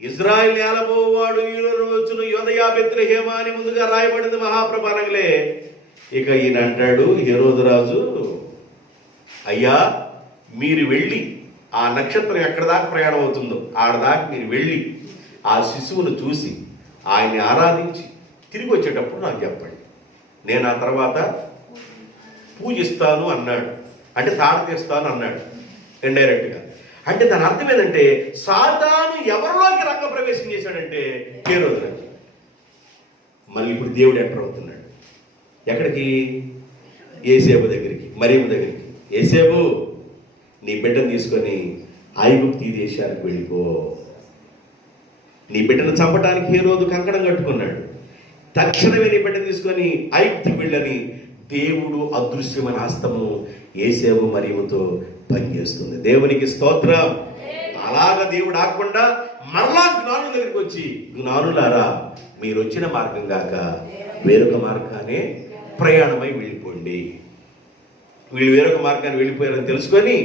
ఇశ్రాయేలు ఏలబోవాడు నీలో వచ్చును యోదయ బెత్లెహేమా అని ముందుగా రాయబడింది మహాప్రభు అనగలే. ఇక ఈయన అంటాడు హేరోదు రాజు, అయ్యా మీరు వెళ్ళి ఆ నక్షత్రం ఎక్కడ దాకా ప్రయాణం అవుతుందో ఆడదాకా మీరు వెళ్ళి ఆ శిశువును చూసి ఆయన్ని ఆరాధించి తిరిగి వచ్చేటప్పుడు నాకు చెప్పండి, నేను ఆ తర్వాత పూజిస్తాను అన్నాడు. అంటే తాట తీస్తాను అన్నాడు ఇండైరెక్ట్గా. అంటే దాని అర్థం ఏంటంటే సాతాను ఎవరిలోకి రంగప్రవేశం చేశాడంటే హేరోదులోకి. మళ్ళీ ఇప్పుడు దేవుడు ఎంటర్ అవుతున్నాడు. ఎక్కడికి? యేసేపు దగ్గరికి, మరియమ్మ దగ్గరికి. యేసేపు నీ బిడ్డను తీసుకొని ఐగుప్తు దేశానికి వెళ్ళిపో. నీ బిడ్డను చంపడానికి హేరోదు కంకణం కట్టుకున్నాడు. తక్షణమే నీ బిడ్డను తీసుకొని ఐగుప్తుకు వెళ్ళని దేవుడు అదృశ్యమైన హస్తము యేసేపు మరియమ్మతో పనిచేస్తుంది. దేవునికి స్తోత్రం. అలాగా దేవుడు ఆకుండా మరలా జ్ఞానుల దగ్గరికి వచ్చి, జ్ఞానులారా మీరు వచ్చిన మార్గం కాక వేరొక మార్గానే ప్రయాణమై వెళ్ళిపోండి. వీళ్ళు వేరొక మార్గాన్ని వెళ్ళిపోయారని తెలుసుకొని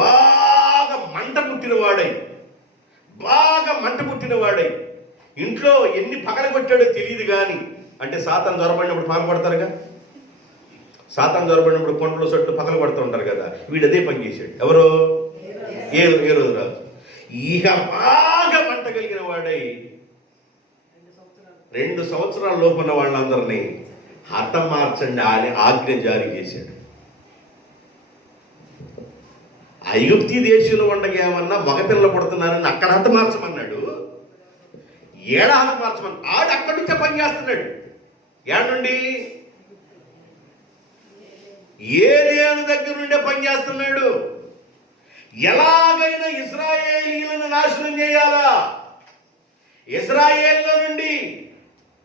బాగా మంట పుట్టిన వాడై, బాగా మంట పుట్టిన వాడై ఇంట్లో ఎన్ని పగలగొట్టాడో తెలియదు కానీ, అంటే సాతాను జ్వరపడినప్పుడు పగల కొడతారుగా, సాతాను జ్వరపడినప్పుడు కొండలో సొట్లు పగల కొడుతూ ఉంటారు కదా, వీడు అదే పని చేశాడు. ఎవరో ఏ రోజు రాజు ఇక బాగా మంట కలిగిన వాడై 2 సంవత్సరాల లోపున్న వాళ్ళందరినీ హతమార్చండి అని ఆజ్ఞ జారీ చేశాడు. ఐగుప్తి దేశంలో ఉండగా ఏమన్నా మగపిల్లలు పుడుతున్నారని అక్కడ హతమార్చమన్నాడు, ఏడ హతమార్చమని ఆడు అక్కడి నుంచే పనిచేస్తున్నాడు. ఏడ నుండి? ఏదేను దగ్గర నుండే పనిచేస్తున్నాడు. ఎలాగైనా ఇశ్రాయేలీయులను నాశనం చేయాలా, ఇశ్రాయేల్లో నుండి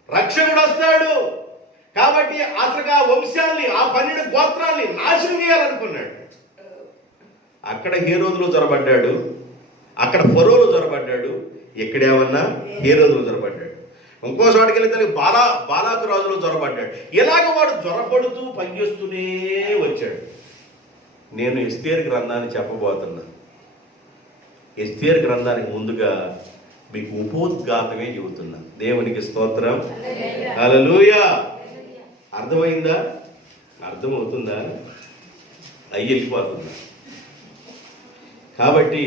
రక్షకుడు వస్తాడు కాబట్టి అసలు ఆ వంశాల్ని, ఆ 12 గోత్రాల్ని నాశనం చేయాలనుకున్నాడు. అక్కడ హేరోదులో జొరబడ్డాడు, అక్కడ ఫరోలో జొరబడ్డాడు, ఇక్కడేమన్నా హేరోదులో జొరబడ్డాడు. ఇంకో చోటికి వెళ్తే బాలాకు రాజులో జొరబడ్డాడు. ఇలాగ వాడు జొరపడుతూ పనిచేస్తూనే వచ్చాడు. నేను ఎస్తేరు గ్రంథాన్ని చెప్పబోతున్నా. ఎస్తేరు గ్రంథానికి ముందుగా మీకు ఉపోద్ఘాతమే చెబుతున్నా. దేవునికి స్తోత్రం, హల్లెలూయా. అర్థమైందా? అర్థమవుతుందా? వెళ్ళిపోతుందా? కాబట్టి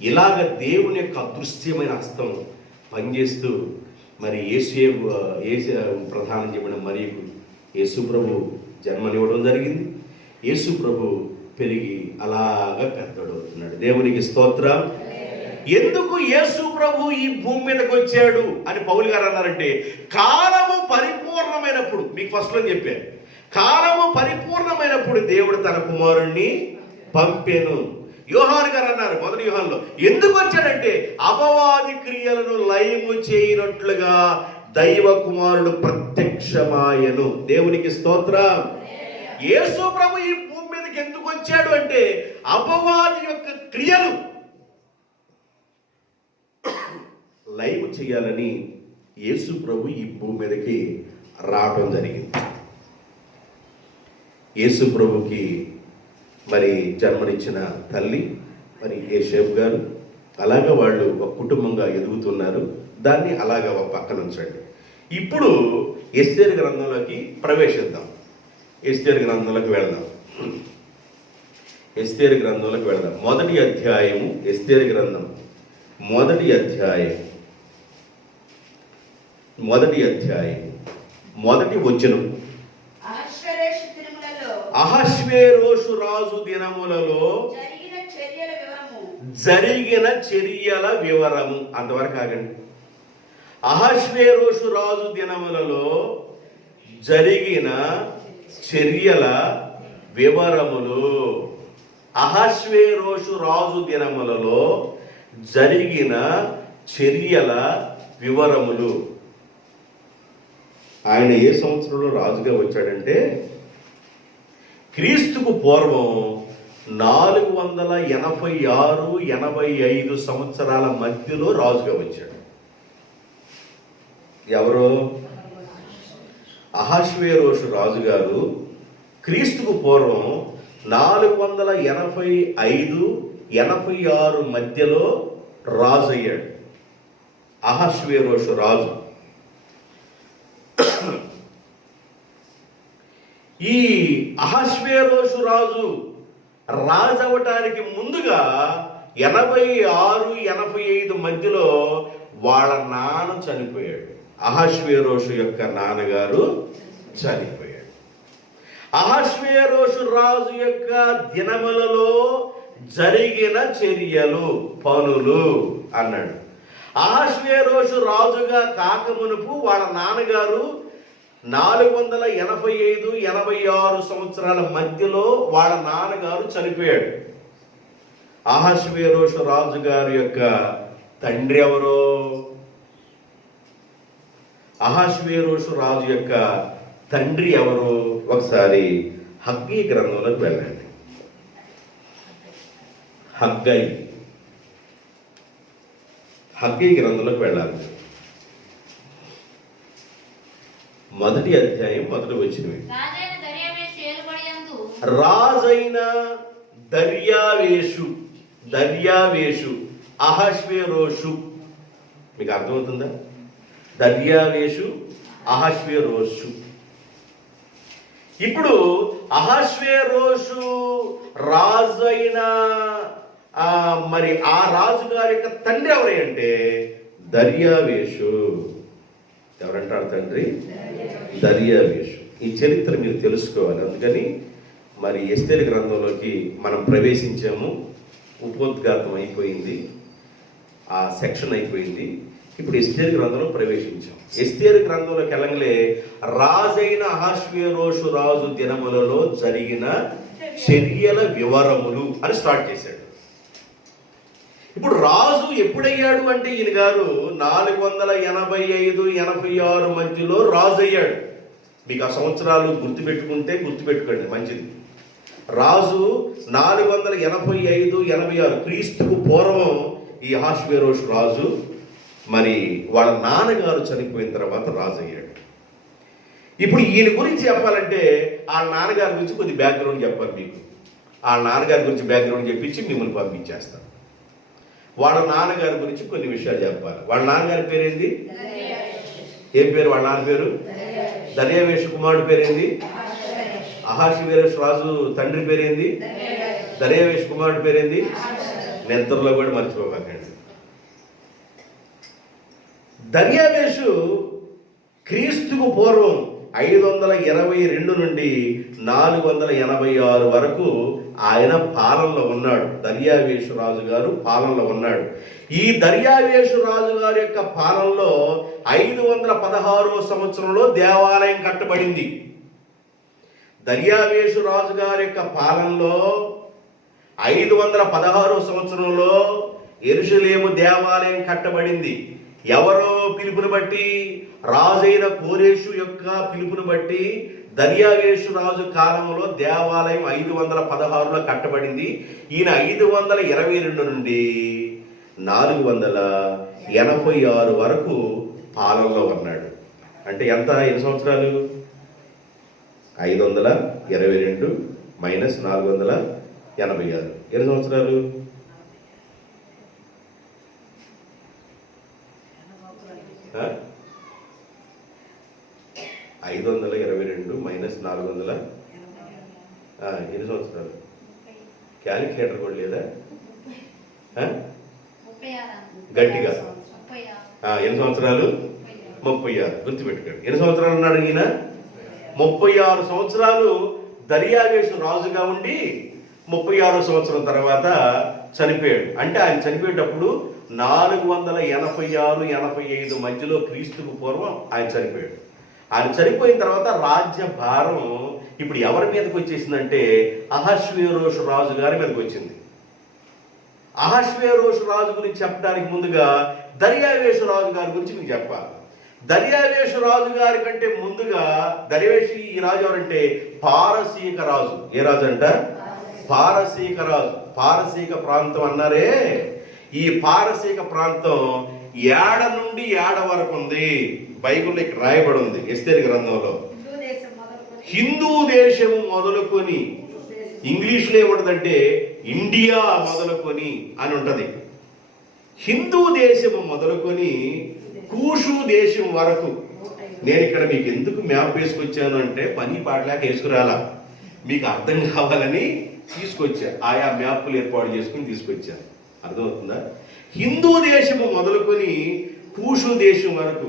ఇలాగ దేవుని యొక్క అదృశ్యమైన హస్తం పనిచేస్తూ మరి యేసు ప్రధానం చెప్పిన మరియకు యేసు ప్రభు జన్మనివ్వడం జరిగింది. యేసు ప్రభు పెరిగి అలాగా పెద్దడవుతున్నాడు. దేవునికి స్తోత్రం. ఎందుకు యేసు ప్రభు ఈ భూమి మీదకి వచ్చాడు అని పౌలు గారు అన్నారంటే, కాలము పరిపూర్ణమైనప్పుడు, మీకు ఫస్ట్లో చెప్పాను, కాలము పరిపూర్ణమైనప్పుడు దేవుడు తన కుమారుణ్ణి పంపెను. యోహాను గారు అన్నారు మొదటి యోహానులో, ఎందుకు వచ్చాడంటే అపవాది క్రియలను లయము చేయనట్లుగా దైవ కుమారుడు ప్రత్యక్షమాయను. దేవునికి స్తోత్రం. యేసు ప్రభు ఈ భూమి మీదకి ఎందుకు వచ్చాడు అంటే అపవాది యొక్క క్రియలు లైవ్ చేయాలని యేసు ప్రభు ఈ భూమి మీదకి రావడం జరిగింది. యేసు ప్రభుకి మరి జన్మనిచ్చిన తల్లి మరి యేసేపు గారు, అలాగా వాళ్ళు ఒక కుటుంబంగా ఎదుగుతున్నారు. దాన్ని అలాగా ఒక పక్కన ఉంచండి. ఇప్పుడు ఎస్తేరు గ్రంథంలోకి ప్రవేశిద్దాం. ఎస్తేరు గ్రంథంలోకి వెళదాం. ఎస్తేరు గ్రంథంలోకి వెళదాం. మొదటి అధ్యాయము, ఎస్తేరు గ్రంథం మొదటి అధ్యాయం, మొదటి వచనం. అహష్వేరోషు రాజు దినములలో జరిగిన చర్యల వివరము. అంతవరకు ఆగండి. అహష్వేరోషు రాజు దినములలో జరిగిన చర్యల వివరములు. అహష్వేరోషు రాజు దినములలో జరిగిన చర్యల వివరములు. ఆయన ఏ సంవత్సరంలో రాజుగా వచ్చాడంటే క్రీస్తుకు పూర్వం 486-85 సంవత్సరాల మధ్యలో రాజుగా వచ్చాడు. ఎవరు? అహష్వేరోషు రాజుగారు క్రీస్తుకు పూర్వం 485-86 మధ్యలో రాజు అయ్యాడు. అహష్వేరోషు రాజు. ఈ అహష్వేరోషు రాజు రాజవటానికి ముందుగా 86-85 మధ్యలో వాళ్ళ నాన్న చనిపోయాడు. అహష్వేరోషు యొక్క నాన్నగారు చనిపోయాడు. అహష్వేరోషు రాజు యొక్క దినములలో జరిగిన చర్యలు, పనులు అన్నాడు. అహష్వేరోషు రాజుగా కాకమునుపు వాళ్ళ నాన్నగారు 485-86 సంవత్సరాల మధ్యలో వాళ్ళ నాన్నగారు చనిపోయాడు. అహష్వేరోషు రాజు గారి యొక్క తండ్రి ఎవరో? అహష్వేరోషు రాజు యొక్క తండ్రి ఎవరు? ఒకసారి హగ్గై గ్రంథంలోకి వెళ్ళండి. హగ్గై గ్రంథంలోకి వెళ్ళాలి. మొదటి అధ్యాయం మొదటి వచనం. రాజైన దర్యావేషు అహష్వేరోషు. మీకు అర్థమవుతుందా? దర్యావేషు, అహష్వేరోషు. ఇప్పుడు అహష్వేరోషు రాజు అయిన మరి ఆ రాజు గారి యొక్క తండ్రి ఎవరి అంటే దర్యావేషు. ఎవరంటారు తండ్రి? దర్యావేషు. ఈ చరిత్ర మీరు తెలుసుకోవాలి. అందుకని మరి ఎస్తేరు గ్రంథంలోకి మనం ప్రవేశించాము. ఉపోద్ఘాతం అయిపోయింది, ఆ సెక్షన్ అయిపోయింది. ఇప్పుడు ఎస్తేరు గ్రంథంలో ప్రవేశించాం. ఎస్తేరు గ్రంథంలోకి వెళ్ళంగలే రాజైన అహష్వేరోషు రాజు దినములలో జరిగిన చర్యల వివరములు అని స్టార్ట్ చేశాడు. ఇప్పుడు రాజు ఎప్పుడయ్యాడు అంటే ఈయన గారు 485-86 మధ్యలో రాజు అయ్యాడు. మీకు ఆ సంవత్సరాలు గుర్తుపెట్టుకోండి, మంచిది. రాజు 485-86 క్రీస్తుకు పూర్వం ఈ అహష్వేరోషు రాజు మరి వాళ్ళ నాన్నగారు చనిపోయిన తర్వాత రాజు అయ్యాడు. ఇప్పుడు ఈయన గురించి చెప్పాలంటే వాళ్ళ నాన్నగారి గురించి కొద్ది బ్యాక్గ్రౌండ్ చెప్పాలి మీకు. వాళ్ళ నాన్నగారి గురించి బ్యాక్గ్రౌండ్ చెప్పించి మిమ్మల్ని పంపించేస్తాను. వాళ్ళ నాన్నగారి గురించి కొన్ని విషయాలు చెప్పాలి. వాళ్ళ నాన్నగారి పేరేంది? ఏం పేరు వాళ్ళ నాన్న పేరు? దర్యావేషు కుమారుడు పేరేంది? అహష్వేరోషు రాజు తండ్రి పేరేంది? దర్యావేషు కుమారుడు పేరేంది? నిద్రలో కూడా మర్చిపోకండి. దర్యావేషు క్రీస్తుకు పూర్వం 522 నుండి 486 వరకు ఆయన పాలనలో ఉన్నాడు. దర్యావేషు రాజు గారు పాలనలో ఉన్నాడు. ఈ దర్యావేషు రాజు గారి యొక్క పాలనలో 516వ సంవత్సరంలో దేవాలయం కట్టబడింది. దర్యావేషు రాజు గారి యొక్క పాలనలో 516వ సంవత్సరంలో యెరూషలేము దేవాలయం కట్టబడింది. ఎవరో పిలుపుని బట్టి, రాజైన కోరేషు యొక్క పిలుపుని బట్టి దర్యావేషు రాజు కాలంలో దేవాలయం 516లో కట్టబడింది. ఈయన 522 నుండి 486 వరకు పాలనలో ఉన్నాడు. అంటే ఎంత? ఎన్ని సంవత్సరాలు? 522 మైనస్ 486 ఎన్ని సంవత్సరాలు? 522 మైనస్ 400 ఎన్ని సంవత్సరాలు? క్యాలిక్యులేటర్ కూడా లేదా? గట్టిగా ఎన్ని సంవత్సరాలు? 36. గుర్తుపెట్టుకోండి. ఎన్ని సంవత్సరాలు ఉన్నాడు ఈయన? 36 సంవత్సరాలు దర్యావేషు రాజుగా ఉండి 36 సంవత్సరం తర్వాత చనిపోయాడు. అంటే ఆయన చనిపోయేటప్పుడు 486-85 మధ్యలో క్రీస్తుకు పూర్వం ఆయన చనిపోయాడు. ఆయన చనిపోయిన తర్వాత రాజ్య భారం ఇప్పుడు ఎవరి మీదకి వచ్చేసిందంటే అహష్వేరోషు రాజు గారి మీదకి వచ్చింది. అహష్వేరోషు రాజు గురించి చెప్పడానికి ముందుగా దర్యావేషు రాజు గారి గురించి మీకు చెప్పాలి. దర్యావేషు రాజు గారి కంటే ముందుగా దర్యావేషు ఈ రాజు ఎవరంటే పారసీక రాజు. ఏ రాజు అంట? పారసీక రాజు. పారసీక ప్రాంతం అన్నారే, ఈ పారసీక ప్రాంతం ఏడ నుండి ఏడ వరకు ఉంది. బైబిల్లో ఇక్కడ రాయబడి ఉంది ఎస్తేరు గ్రంథంలో. హిందూ దేశము మొదలుకొని, ఇంగ్లీష్లో ఏముంటదంటే ఇండియా మొదలుకొని అని ఉంటది. హిందూ దేశము మొదలుకొని కూషు దేశం వరకు. నేను ఇక్కడ మీకు ఎందుకు మ్యాప్ వేసుకొచ్చాను అంటే పని పాటలాగా వేసుకురాలా, మీకు అర్థం కావాలని తీసుకొచ్చా. ఆయా మ్యాప్లు ఏర్పాటు చేసుకుని తీసుకొచ్చాను. అర్థమవుతుందా? హిందూ దేశము మొదలుకొని కూషు దేశం వరకు.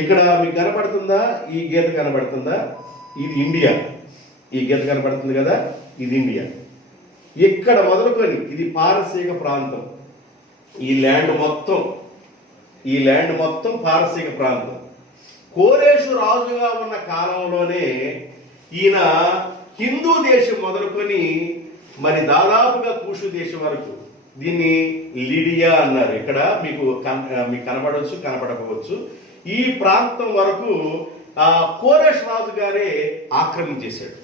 ఇక్కడ మీకు కనబడుతుందా? ఈ గీత కనబడుతుందా? ఇది ఇండియా. ఈ గీత కనబడుతుంది కదా, ఇది ఇండియా. ఇక్కడ మొదలుకొని ఇది పారసీక ప్రాంతం. ఈ ల్యాండ్ మొత్తం పారసీక ప్రాంతం. కోరేషు రాజుగా ఉన్న కాలంలోనే ఈయన హిందూ దేశం మొదలుకొని మరి దాదాపుగా కూషు దేశం వరకు, దీన్ని లిడియా అన్నారు. ఇక్కడ మీకు కనపడవచ్చు, కనపడకపోవచ్చు. ఈ ప్రాంతం వరకు కోరేషు రాజు గారే ఆక్రమించేశాడు.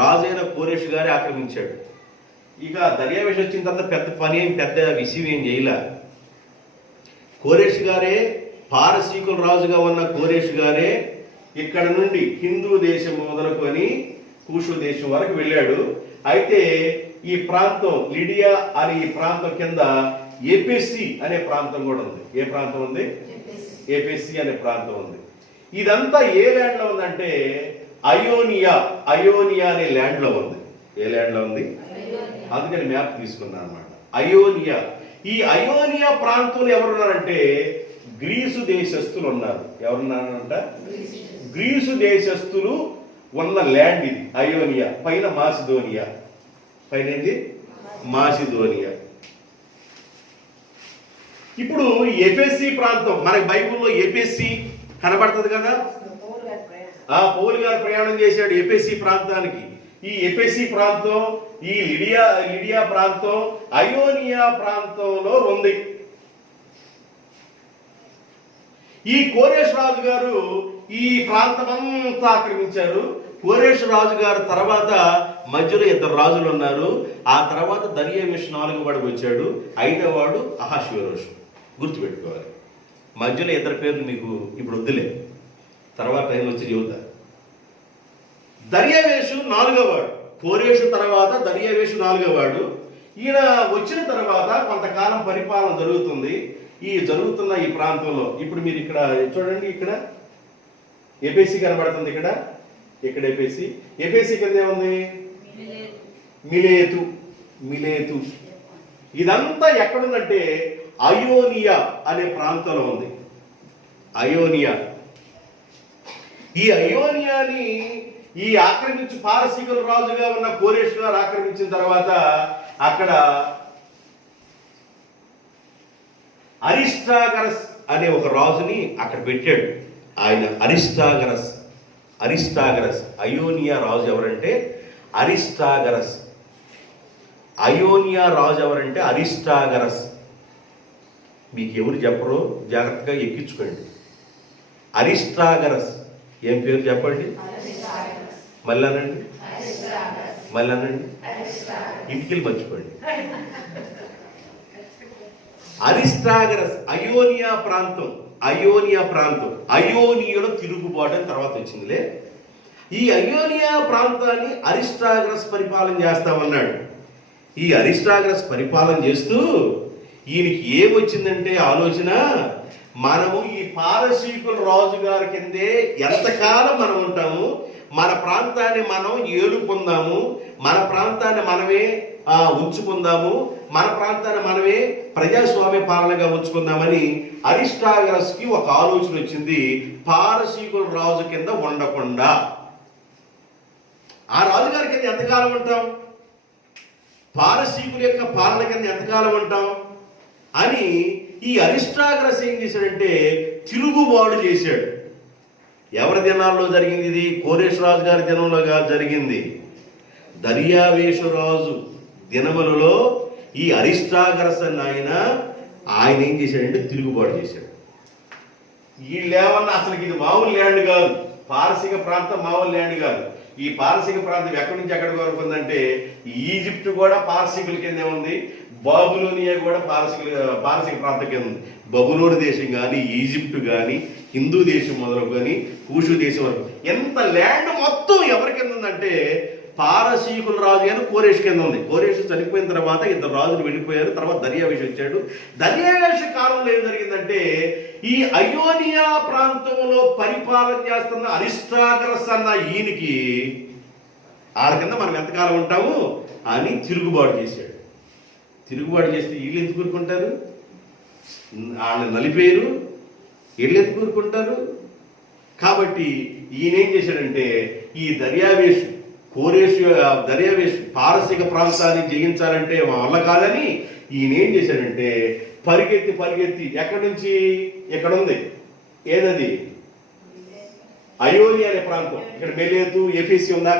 రాజైన కోరేషు గారే ఆక్రమించాడు. ఇక దర్యావేషు వచ్చిన తర్వాత పెద్ద విషయం ఏం చేయలే. కోరేషు గారే, పారసీకుల రాజుగా ఉన్న కోరేషు గారే ఇక్కడ నుండి హిందూ దేశం మొదలుకొని కూషు దేశం వరకు వెళ్ళాడు. అయితే ఈ ప్రాంతం లిడియా అని ఈ ప్రాంతం కింద ఏపీసీ అనే ప్రాంతం కూడా ఉంది. ఏ ప్రాంతం ఉంది? ఏపీసీ అనే ప్రాంతం ఉంది. ఇదంతా ఏ ల్యాండ్ లో ఉందంటే అయోనియా అనే ల్యాండ్ లో ఉంది. ఏ ల్యాండ్ లో ఉంది? అందుకని మ్యాప్ తీసుకున్నాను అనమాట. అయోనియా. ఈ అయోనియా ప్రాంతంలో ఎవరున్నారంటే గ్రీసు దేశస్థులు ఉన్నారు. ఎవరున్నారంట? గ్రీసు దేశస్థులు ఉన్న ల్యాండ్ ఇది అయోనియా. పైన మాసిదోనియా. పైన ఏంటి? మాసిదోనియా. ఇప్పుడు ఎఫెసీ ప్రాంతం మనకి బైబిల్లో ఎఫెసీ కనబడుతుంది కదా. పౌలు గారు ప్రయాణం చేశాడు ఎఫెసీ ప్రాంతానికి. ఈ ఎఫెసీ ప్రాంతం, ఈ లిడియా ప్రాంతం అయోనియా ప్రాంతంలో ఉంది. ఈ కోరేష్ రాజు గారు ఈ ప్రాంతం అంతా ఆక్రమించారు. కోరేష్ రాజు గారు తర్వాత మధ్యలో ఇద్దరు రాజులు ఉన్నారు. ఆ తర్వాత దర్యావేషు 4వ వాడికి వచ్చాడు. 5వ వాడు అహాష్వేరోషు. గుర్తుపెట్టుకోవాలి. మధ్యలో ఇద్దరు పేర్లు మీకు ఇప్పుడు వద్దులే, తర్వాత టైం వచ్చి చెబుతా. దర్యావేషు 4వ వాడు. కోరేషు తర్వాత దర్యావేషు 4వ వాడు. ఈయన వచ్చిన తర్వాత కొంతకాలం పరిపాలన జరుగుతుంది. ఈ జరుగుతున్న ఈ ప్రాంతంలో ఇప్పుడు మీరు ఇక్కడ చూడండి, ఇక్కడ ఎఫెసీ కనబడుతుంది. ఇక్కడ ఎఫెసీ కింద ఏముంది? మిలేతు. ఇదంతా ఎక్కడుందంటే అయోనియా అనే ప్రాంతంలో ఉంది. అయోనియా. ఈ అయోనియాని ఈ ఆక్రమించి పారసీకుల రాజుగా ఉన్న కోరేష్ గారు ఆక్రమించిన తర్వాత అక్కడ అరిస్టాగరస్ అనే ఒక రాజుని అక్కడ పెట్టాడు. ఆయన అరిస్టాగరస్. అయోనియా రాజు ఎవరంటే అరిస్టాగరస్. అయోనియా రాజు ఎవరంటే అరిస్టాగరస్. మీకు ఎవరు చెప్పరో జాగ్రత్తగా ఎక్కించుకోండి. అరిస్టాగరస్. ఏం పేరు చెప్పండి? మళ్ళీ అనండి. ఇంటికి మర్చిపోండి. అరిస్టాగరస్. అయోనియా ప్రాంతం. అయోనియలో తిరుగుబాటు అని తర్వాత వచ్చిందిలే. ఈ అయోనియా ప్రాంతాన్ని అరిస్టాగరస్ పరిపాలన చేస్తామన్నాడు. ఈ అరిస్టాగరస్ పరిపాలన చేస్తూ ఈయనకి ఏమొచ్చిందంటే ఆలోచన, మనము ఈ పారసీకుల రాజుగారి కిందే ఎంతకాలం మనం ఉంటాము, మన ప్రాంతాన్ని మనం ఏలుకుందాము, మన ప్రాంతాన్ని మనమే ఉంచుకుందాము, మన ప్రాంతాన్ని మనమే ప్రజాస్వామ్య పాలనగా ఉంచుకుందామని అరిస్టాగరస్ కి ఒక ఆలోచన వచ్చింది. పారసీకుల రాజు కింద ఉండకుండా ఆ రాజుగారి కింద ఎంతకాలం ఉంటాం, పారసీకుల యొక్క పాలన కింద ఎంతకాలం ఉంటాం అని ఈ అరిస్టాగరస్ ఏం చేశాడంటే తిరుగుబాటు చేశాడు. ఎవరి దినాల్లో జరిగింది ఇది? కోరేష్ రాజు గారి దినంలో జరిగింది. దర్యావేషు రాజు దినములలో ఈ అరిస్టాగరస్ అన్న ఆయన ఏం చేశాడంటే తిరుగుబాటు చేశాడు. వీళ్ళేమన్నా అసలు ఇది మామూలు ల్యాండ్ కాదు, పారసీక ప్రాంతం మామూలు ల్యాండ్ కాదు. ఈ పారసీక ప్రాంతం ఎక్కడి నుంచి ఎక్కడికి వరకు ఉందంటే ఈజిప్ట్ కూడా పారసీకుల కిందే ఉంది, బాబులోనియా కూడా పారసీక ప్రాంతం కింద ఉంది. బబులోని దేశం కానీ, ఈజిప్ట్ కానీ, హిందూ దేశం మొదలుకొని కూషు దేశం వరకు ఎంత ల్యాండ్ మొత్తం ఎవరి కింద ఉందంటే పారసీకుల రాజు అని కోరేష్ కింద ఉంది. కోరేష్ చనిపోయిన తర్వాత ఇద్దరు రాజులు వెళ్ళిపోయారు. తర్వాత దర్యావేషు వచ్చాడు. దర్యావేషు కాలంలో ఏం జరిగిందంటే ఈ అయోనియా ప్రాంతంలో పరిపాలన చేస్తున్న అరిస్టాగరస్ అన్న ఈయనకి వాళ్ళ కింద మనం ఎంతకాలం ఉంటాము అని తిరుగుబాటు చేశాడు. తిరుగుబాటు చేస్తే వీళ్ళు ఎందుకు కూరుకుంటారు? వాళ్ళని నలిపేరు, వీళ్ళు ఎందుకు కూరుకుంటారు? కాబట్టి ఈయన ఏం చేశాడంటే ఈ దర్యావేషు పారసీక ప్రాంతాన్ని జయించాలంటే మా వల్ల కాదని ఈయన ఏం చేశాడంటే పరిగెత్తి ఎక్కడి నుంచి ఇక్కడ ఉంది ఏదది అయోనియా అనే ప్రాంతం. ఇక్కడ మెలేతు ఎఫెసీ ఉంది.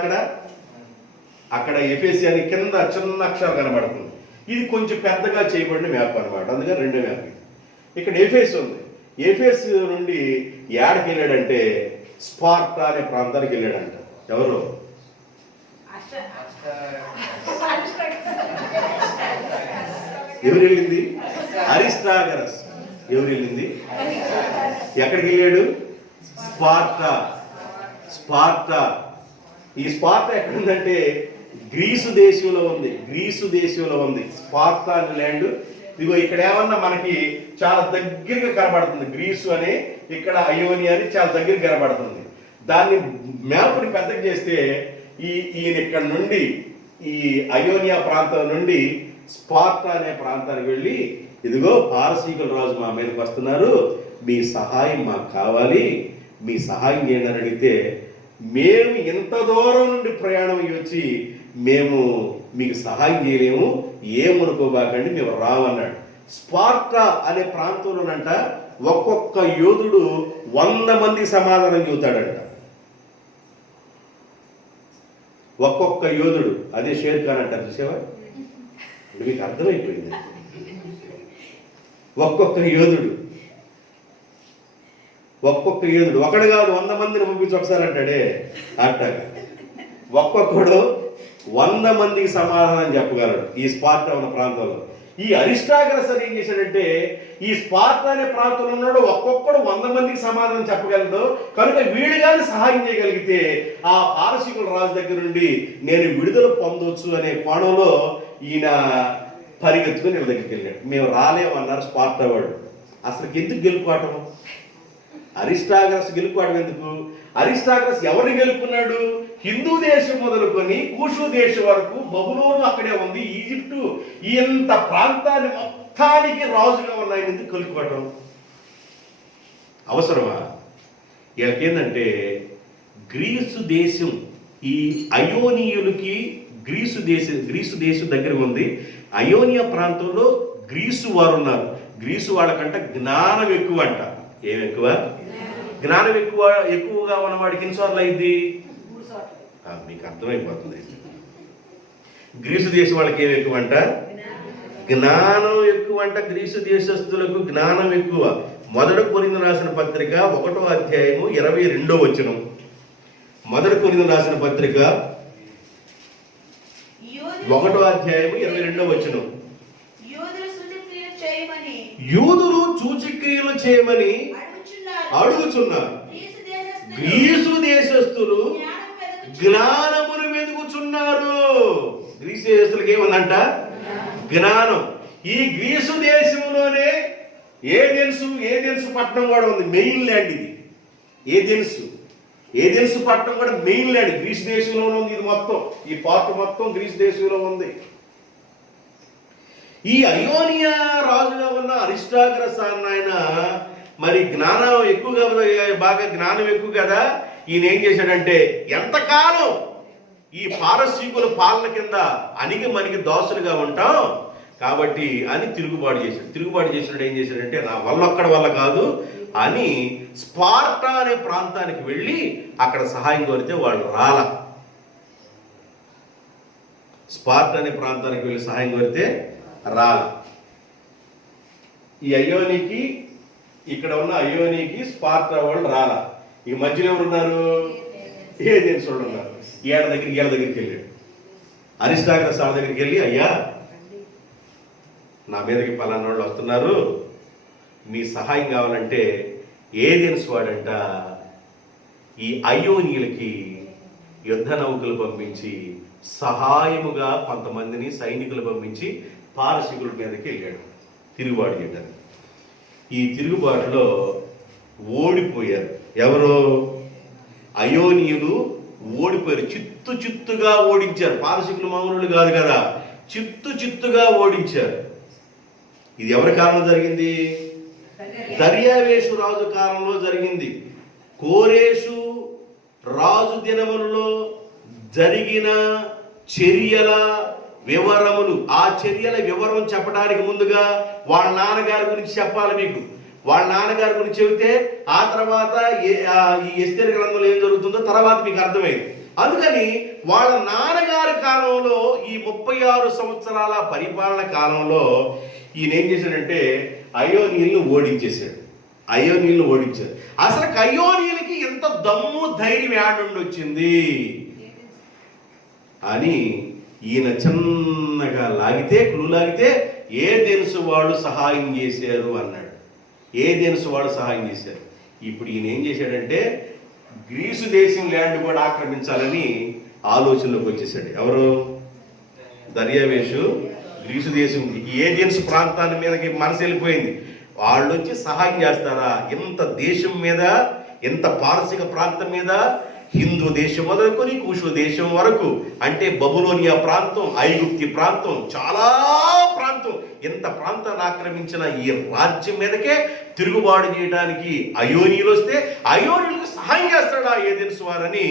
అక్కడ ఎఫెసీ అని కింద చిన్న అక్షరం కనబడుతుంది. ఇది కొంచెం పెద్దగా చేయబడిన మ్యాప్ అనమాట. అందుకని రెండో మ్యాప్. ఇక్కడ ఎఫెసీ ఉంది. ఎఫెసీ నుండి యాడికి వెళ్ళాడంటే స్పార్టా అనే ప్రాంతానికి వెళ్ళాడంట. ఎవరు? ఎవరు వెళ్ళింది? అరిస్టాగరస్. ఎవరు వెళ్ళింది? ఎక్కడికి వెళ్ళాడు? స్పార్టా. ఈ స్పార్టా ఎక్కడుందంటే గ్రీసు దేశంలో ఉంది. స్పార్టా అనే ల్యాండ్ ఇదిగో ఇక్కడ ఏమన్నా మనకి చాలా దగ్గరగా కనబడుతుంది, గ్రీసు అని, ఇక్కడ అయోనియా అని చాలా దగ్గర కనబడుతుంది. దాన్ని మ్యాప్ని పెద్దగా చేస్తే ఈయన ఇక్కడ నుండి ఈ అయోనియా ప్రాంతం నుండి స్పార్టా అనే ప్రాంతానికి వెళ్ళి, ఇదిగో పారసీకుల రాజు మా మీదకి వస్తున్నారు, మీ సహాయం మాకు కావాలి, మీ సహాయం చేయండి అని అడిగితే, మేము ఇంత దూరం నుండి ప్రయాణం వచ్చి మేము మీకు సహాయం చేయలేము, ఏమనుకోబాకండి, మేము రావన్నాడు. స్పార్టా అనే ప్రాంతంలోనంట ఒక్కొక్క యోధుడు 100 మంది సమాధానం చెబుతాడంట. ఒక్కొక్క యోధుడు, అదే షేర్ ఖాన్ అంటారు చూసేవా, మీకు అర్థమైపోయింది. ఒక్కొక్క యోధుడు ఒకడు కాదు 100 మందిని పంపించి ఒకసారి అంటాడే అట్టగా ఒక్కొక్కడు 100 మందికి సమాధానం చెప్పగలడు ఈ స్పార్టా ఉన్న ప్రాంతంలో. ఈ అరిస్టాగరస్ ఏం చేశాడంటే, ఈ స్పార్టా అనే ప్రాంతంలో ఉన్నాడు, ఒక్కొక్కడు 100 మందికి సమాధానం చెప్పగలడు కనుక వీడు కానీ సహాయం చేయగలిగితే ఆ పారసీకుల రాజు దగ్గర నుండి నేను విడుదల పొందవచ్చు అనే కోణంలో ఈయన పరిగెత్తుకుని వీళ్ళ దగ్గరికి వెళ్ళాడు. మేము రాలేమన్నారు స్పార్టా వాడు. అసలు ఎందుకు గెలుపుకోవటం? అరిస్టాగరస్ గెలుపుకోవడం ఎందుకు? అరిస్టాగరస్ ఎవరిని గెలుపుకున్నాడు? హిందూ దేశం మొదలుకొని కూషు దేశం వరకు, బబులోను అక్కడే ఉంది, ఈజిప్టు, ఇంత ప్రాంతాన్ని మొత్తానికి రాజుగా ఉన్నాయని ఎందుకు గెలుపుకోవటం అవసరమా? ఏంటంటే గ్రీసు దేశం, ఈ అయోనియులకి గ్రీసు దేశం దగ్గర ఉంది. అయోనియా ప్రాంతంలో గ్రీసు వారు ఉన్నారు. గ్రీసు వాళ్ళకంట జ్ఞానం ఎక్కువ అంట. ఏం ఎక్కువ? జ్ఞానం ఎక్కువగా ఉన్నవాడికి ఎన్నిసార్లు అయింది? మీకు అర్థమైపోతుంది. గ్రీసు దేశం వాళ్ళకి ఏం ఎక్కువ అంట? జ్ఞానం ఎక్కువ అంట. గ్రీసు దేశస్తులకు జ్ఞానం ఎక్కువ. 1 కొరింథీయులకు రాసిన పత్రిక 1వ అధ్యాయము 22వ వచనం. 1 కొరింథీయులకు రాసిన పత్రిక 1వ అధ్యాయము 22వ వచనం. యూదులు సూచక్రియలు చేయమని అడుగుచున్నారు, గ్రీసు దేశస్తులు జ్ఞానమును వెతుకుచున్నారు. గ్రీసు దేశస్తులకి ఏముందంట? జ్ఞానం. ఈ గ్రీసు దేశంలోనే ఏథెన్సు పట్టణం కూడా ఉంది, మెయిన్ ల్యాండ్ ఇది. ఏథెన్సు పట్టణం కూడా మెయిన్ ల్యాండ్ గ్రీసు దేశంలోనే ఉంది. ఇది మొత్తం, ఈ పార్ట్ మొత్తం గ్రీసు దేశంలో ఉంది. ఈ అయోనియా రాజుగా ఉన్న అరిస్టాగరస్ అన్న ఆయన మరి జ్ఞానం ఎక్కువగా, బాగా జ్ఞానం ఎక్కువ కదా, ఈయన ఏం చేశాడంటే, ఎంతకాలం ఈ పారసీకుల పాలన కింద అణిగి మనకి దోసులుగా ఉంటాం కాబట్టి అని తిరుగుబాటు చేసినాడు. ఏం చేశాడంటే, నా ఒక్కడి వల్ల కాదు అని స్పార్టా అనే ప్రాంతానికి వెళ్ళి అక్కడ సహాయం కోరితే వాళ్ళు రాల. స్పార్టా అనే ప్రాంతానికి వెళ్ళి సహాయం కోరితే రాల. ఈ అయోనికి, ఇక్కడ ఉన్న అయోనికి స్పార్టా వాళ్ళు రాల. ఈ మధ్యలో ఎవరున్నారు? ఏథెన్స్ వాళ్ళు ఉన్నారు. వీళ్ళ దగ్గరికి వెళ్ళాడు. అరిస్టాగరస్ వాళ్ళ దగ్గరికి వెళ్ళి, అయ్యా నా మీదకి పలానా వాళ్ళు వస్తున్నారు, మీ సహాయం కావాలంటే ఏథెన్స్ వాడంట ఈ అయోనియులకి యుద్ధ నౌకలు పంపించి సహాయముగా కొంతమందిని సైనికులు పంపించి పారసీకుల మీదకి వెళ్ళాడు తిరుగుబాటు చేయడానికి. ఈ తిరుగుబాటులో ఓడిపోయారు. ఎవరు? అయోనియులు ఓడిపోయారు. చిత్తుగా ఓడించారు. పారసీకులు మామూలు కాదు కదా, చిత్తుగా ఓడించారు. ఇది ఎవరి కాలంలో జరిగింది? దర్యావేషు రాజు కాలంలో జరిగింది. కోరేషు రాజు దినములలో జరిగిన చర్యల వివరములు, ఆ చర్యల వివరం చెప్పడానికి ముందుగా వాళ్ళ నాన్నగారి గురించి చెప్పాలి మీకు. వాళ్ళ నాన్నగారి గురించి చెబితే ఆ తర్వాత ఈ ఎస్తేరు గ్రంథంలో ఏం జరుగుతుందో తర్వాత మీకు అర్థమైంది. అందుకని వాళ్ళ నాన్నగారి కాలంలో ఈ 36 సంవత్సరాల పరిపాలన కాలంలో ఈయన ఏం చేశాడంటే అయోనియులను ఓడించేశాడు. ఓడించారు. అసలు అయోనియులకి ఎంత దమ్ము ధైర్యం ఏడుండి వచ్చింది అని ఈయన చిన్నగా క్లూ లాగితే ఏథెన్సు వాళ్ళు సహాయం చేశారు అన్నాడు. ఏథెన్సు వాళ్ళు సహాయం చేశారు. ఇప్పుడు ఈయన ఏం చేశాడంటే గ్రీసు దేశం ల్యాండ్ కూడా ఆక్రమించాలని ఆలోచనలోకి వచ్చేసాడు. ఎవరు? దర్యావేషు గ్రీసు దేశం ఏథెన్స్ ప్రాంతాన్ని మీదకి మనసు వెళ్ళిపోయింది. వాళ్ళు వచ్చి సహాయం చేస్తారా? ఇంత దేశం మీద, ఇంత పారసిక ప్రాంతం మీద, హిందూ దేశం మొదలుకొని కూషు దేశం వరకు, అంటే బబులోనియా ప్రాంతం, ఐగుప్తి ప్రాంతం, చాలా ప్రాంతం, ఇంత ప్రాంతాన్ని ఆక్రమించిన ఈ రాజ్యం మీదకే తిరుగుబాటు చేయడానికి అయోనీయులు వస్తే అయోనీయులకు సహాయం చేస్తాడా ఏథెన్స్ వారని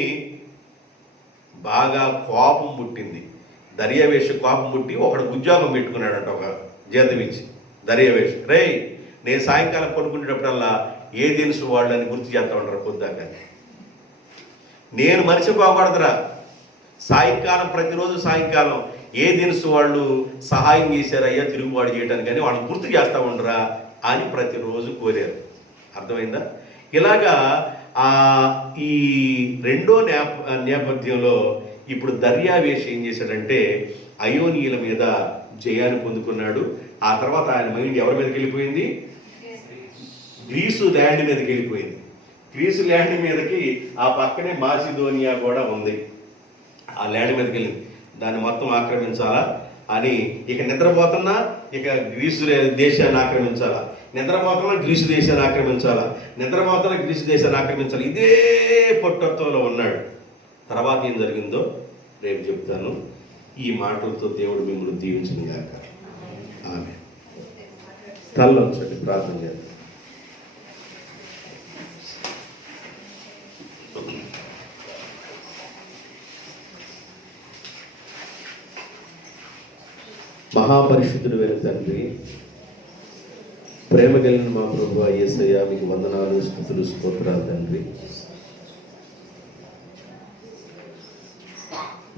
బాగా కోపం పుట్టింది. దర్యావేష కోపం పుట్టి ఒకడు ఉద్యోగం పెట్టుకున్నాడంట, ఒక జీతం ఇచ్చి. దర్యావేష, రే నేను సాయంకాలం పడుకునేటప్పుడల్లా ఏథెన్స్ వాళ్ళని గుర్తు చేస్తా ఉంటారు పొద్దాక. నేను మర్చిపోకూడదురా, సాయంకాలం ప్రతిరోజు సాయంకాలం ఏథెన్స్ వాళ్ళు సహాయం చేశారయ్యా తిరుగుబాటు చేయడానికి, కానీ వాళ్ళని గుర్తు చేస్తూ ఉండరా అని ప్రతిరోజు కోరారు. అర్థమైందా? ఇలాగా ఈ రెండో నేపథ్యంలో ఇప్పుడు దర్యావేష్ ఏం చేశాడంటే అయోనీయుల మీద జయాన్ని పొందుకున్నాడు. ఆ తర్వాత ఆయన మైండ్ ఎవరి మీదకి వెళ్ళిపోయింది? గ్రీసు ల్యాండ్ మీదకి వెళ్ళిపోయింది. గ్రీసు ల్యాండ్ మీదకి ఆ పక్కనే మాసిదోనియా కూడా ఉంది. ఆ ల్యాండ్ మీదకి వెళ్ళింది. దాన్ని మొత్తం ఆక్రమించాలా అని ఇక నిద్రపోతున్నా, ఇక గ్రీసు దేశాన్ని ఆక్రమించాలా, నిద్రపోతున్నా గ్రీసు దేశాన్ని ఆక్రమించాలా, నిద్రపోతున్నా గ్రీసు దేశాన్ని ఆక్రమించాలి, ఇదే పట్టుదలలో ఉన్నాడు. తర్వాత ఏం జరిగిందో రేపు చెప్తాను. ఈ మాటలతో దేవుడు మిమ్మల్ని దీవించిన గాక. ఆమేన్. తలలోంచండి, ప్రార్థన చేద్దాం. మహాపరిశుద్ధుడు అయిన తండ్రి, ప్రేమ కలిగిన మా ప్రభువా యేసయ్య, మీకు వందనాలు, స్తుతులు, స్తోత్రాలు తండ్రి.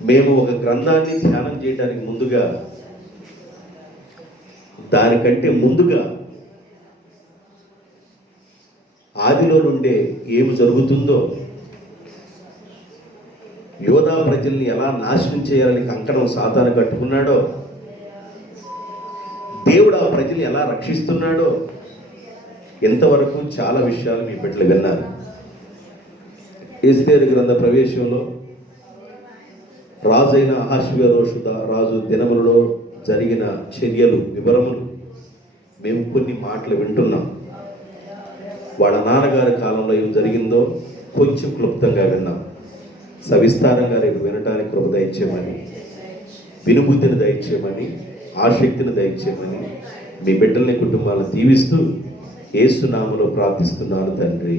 మేము ఒక గ్రంథాన్ని ధ్యానం చేయడానికి ముందుగా, దానికంటే ముందుగా ఆదిలో నుండే ఏమి జరుగుతుందో, యోధా ప్రజల్ని ఎలా నాశనం చేయాలని కంకణం సాతాను కట్టుకున్నాడో, దేవుడు ఆ ప్రజల్ని ఎలా రక్షిస్తున్నాడో, ఎంతవరకు చాలా విషయాలు మీ బిడ్డలు విన్నారు. ఎస్తేరు గ్రంథ ప్రవేశంలో రాజైన అహష్వేరోషు రాజు దినములలో జరిగిన చర్యలు, వివరములు మేము కొన్ని మాటలు వింటున్నాం. వాళ్ళ నాన్నగారి కాలంలో ఏం జరిగిందో కొంచెం క్లుప్తంగా విన్నాం. సవిస్తారంగా రేపు వినటానికి కృప దయచేయమని, వినుబుద్ధిని దయచేయమని, ఆసక్తిని దయచేయమని మీ బిడ్డల్ని, కుటుంబాలను దీవిస్తూ యేసు నామములో ప్రార్థిస్తున్నాను తండ్రి.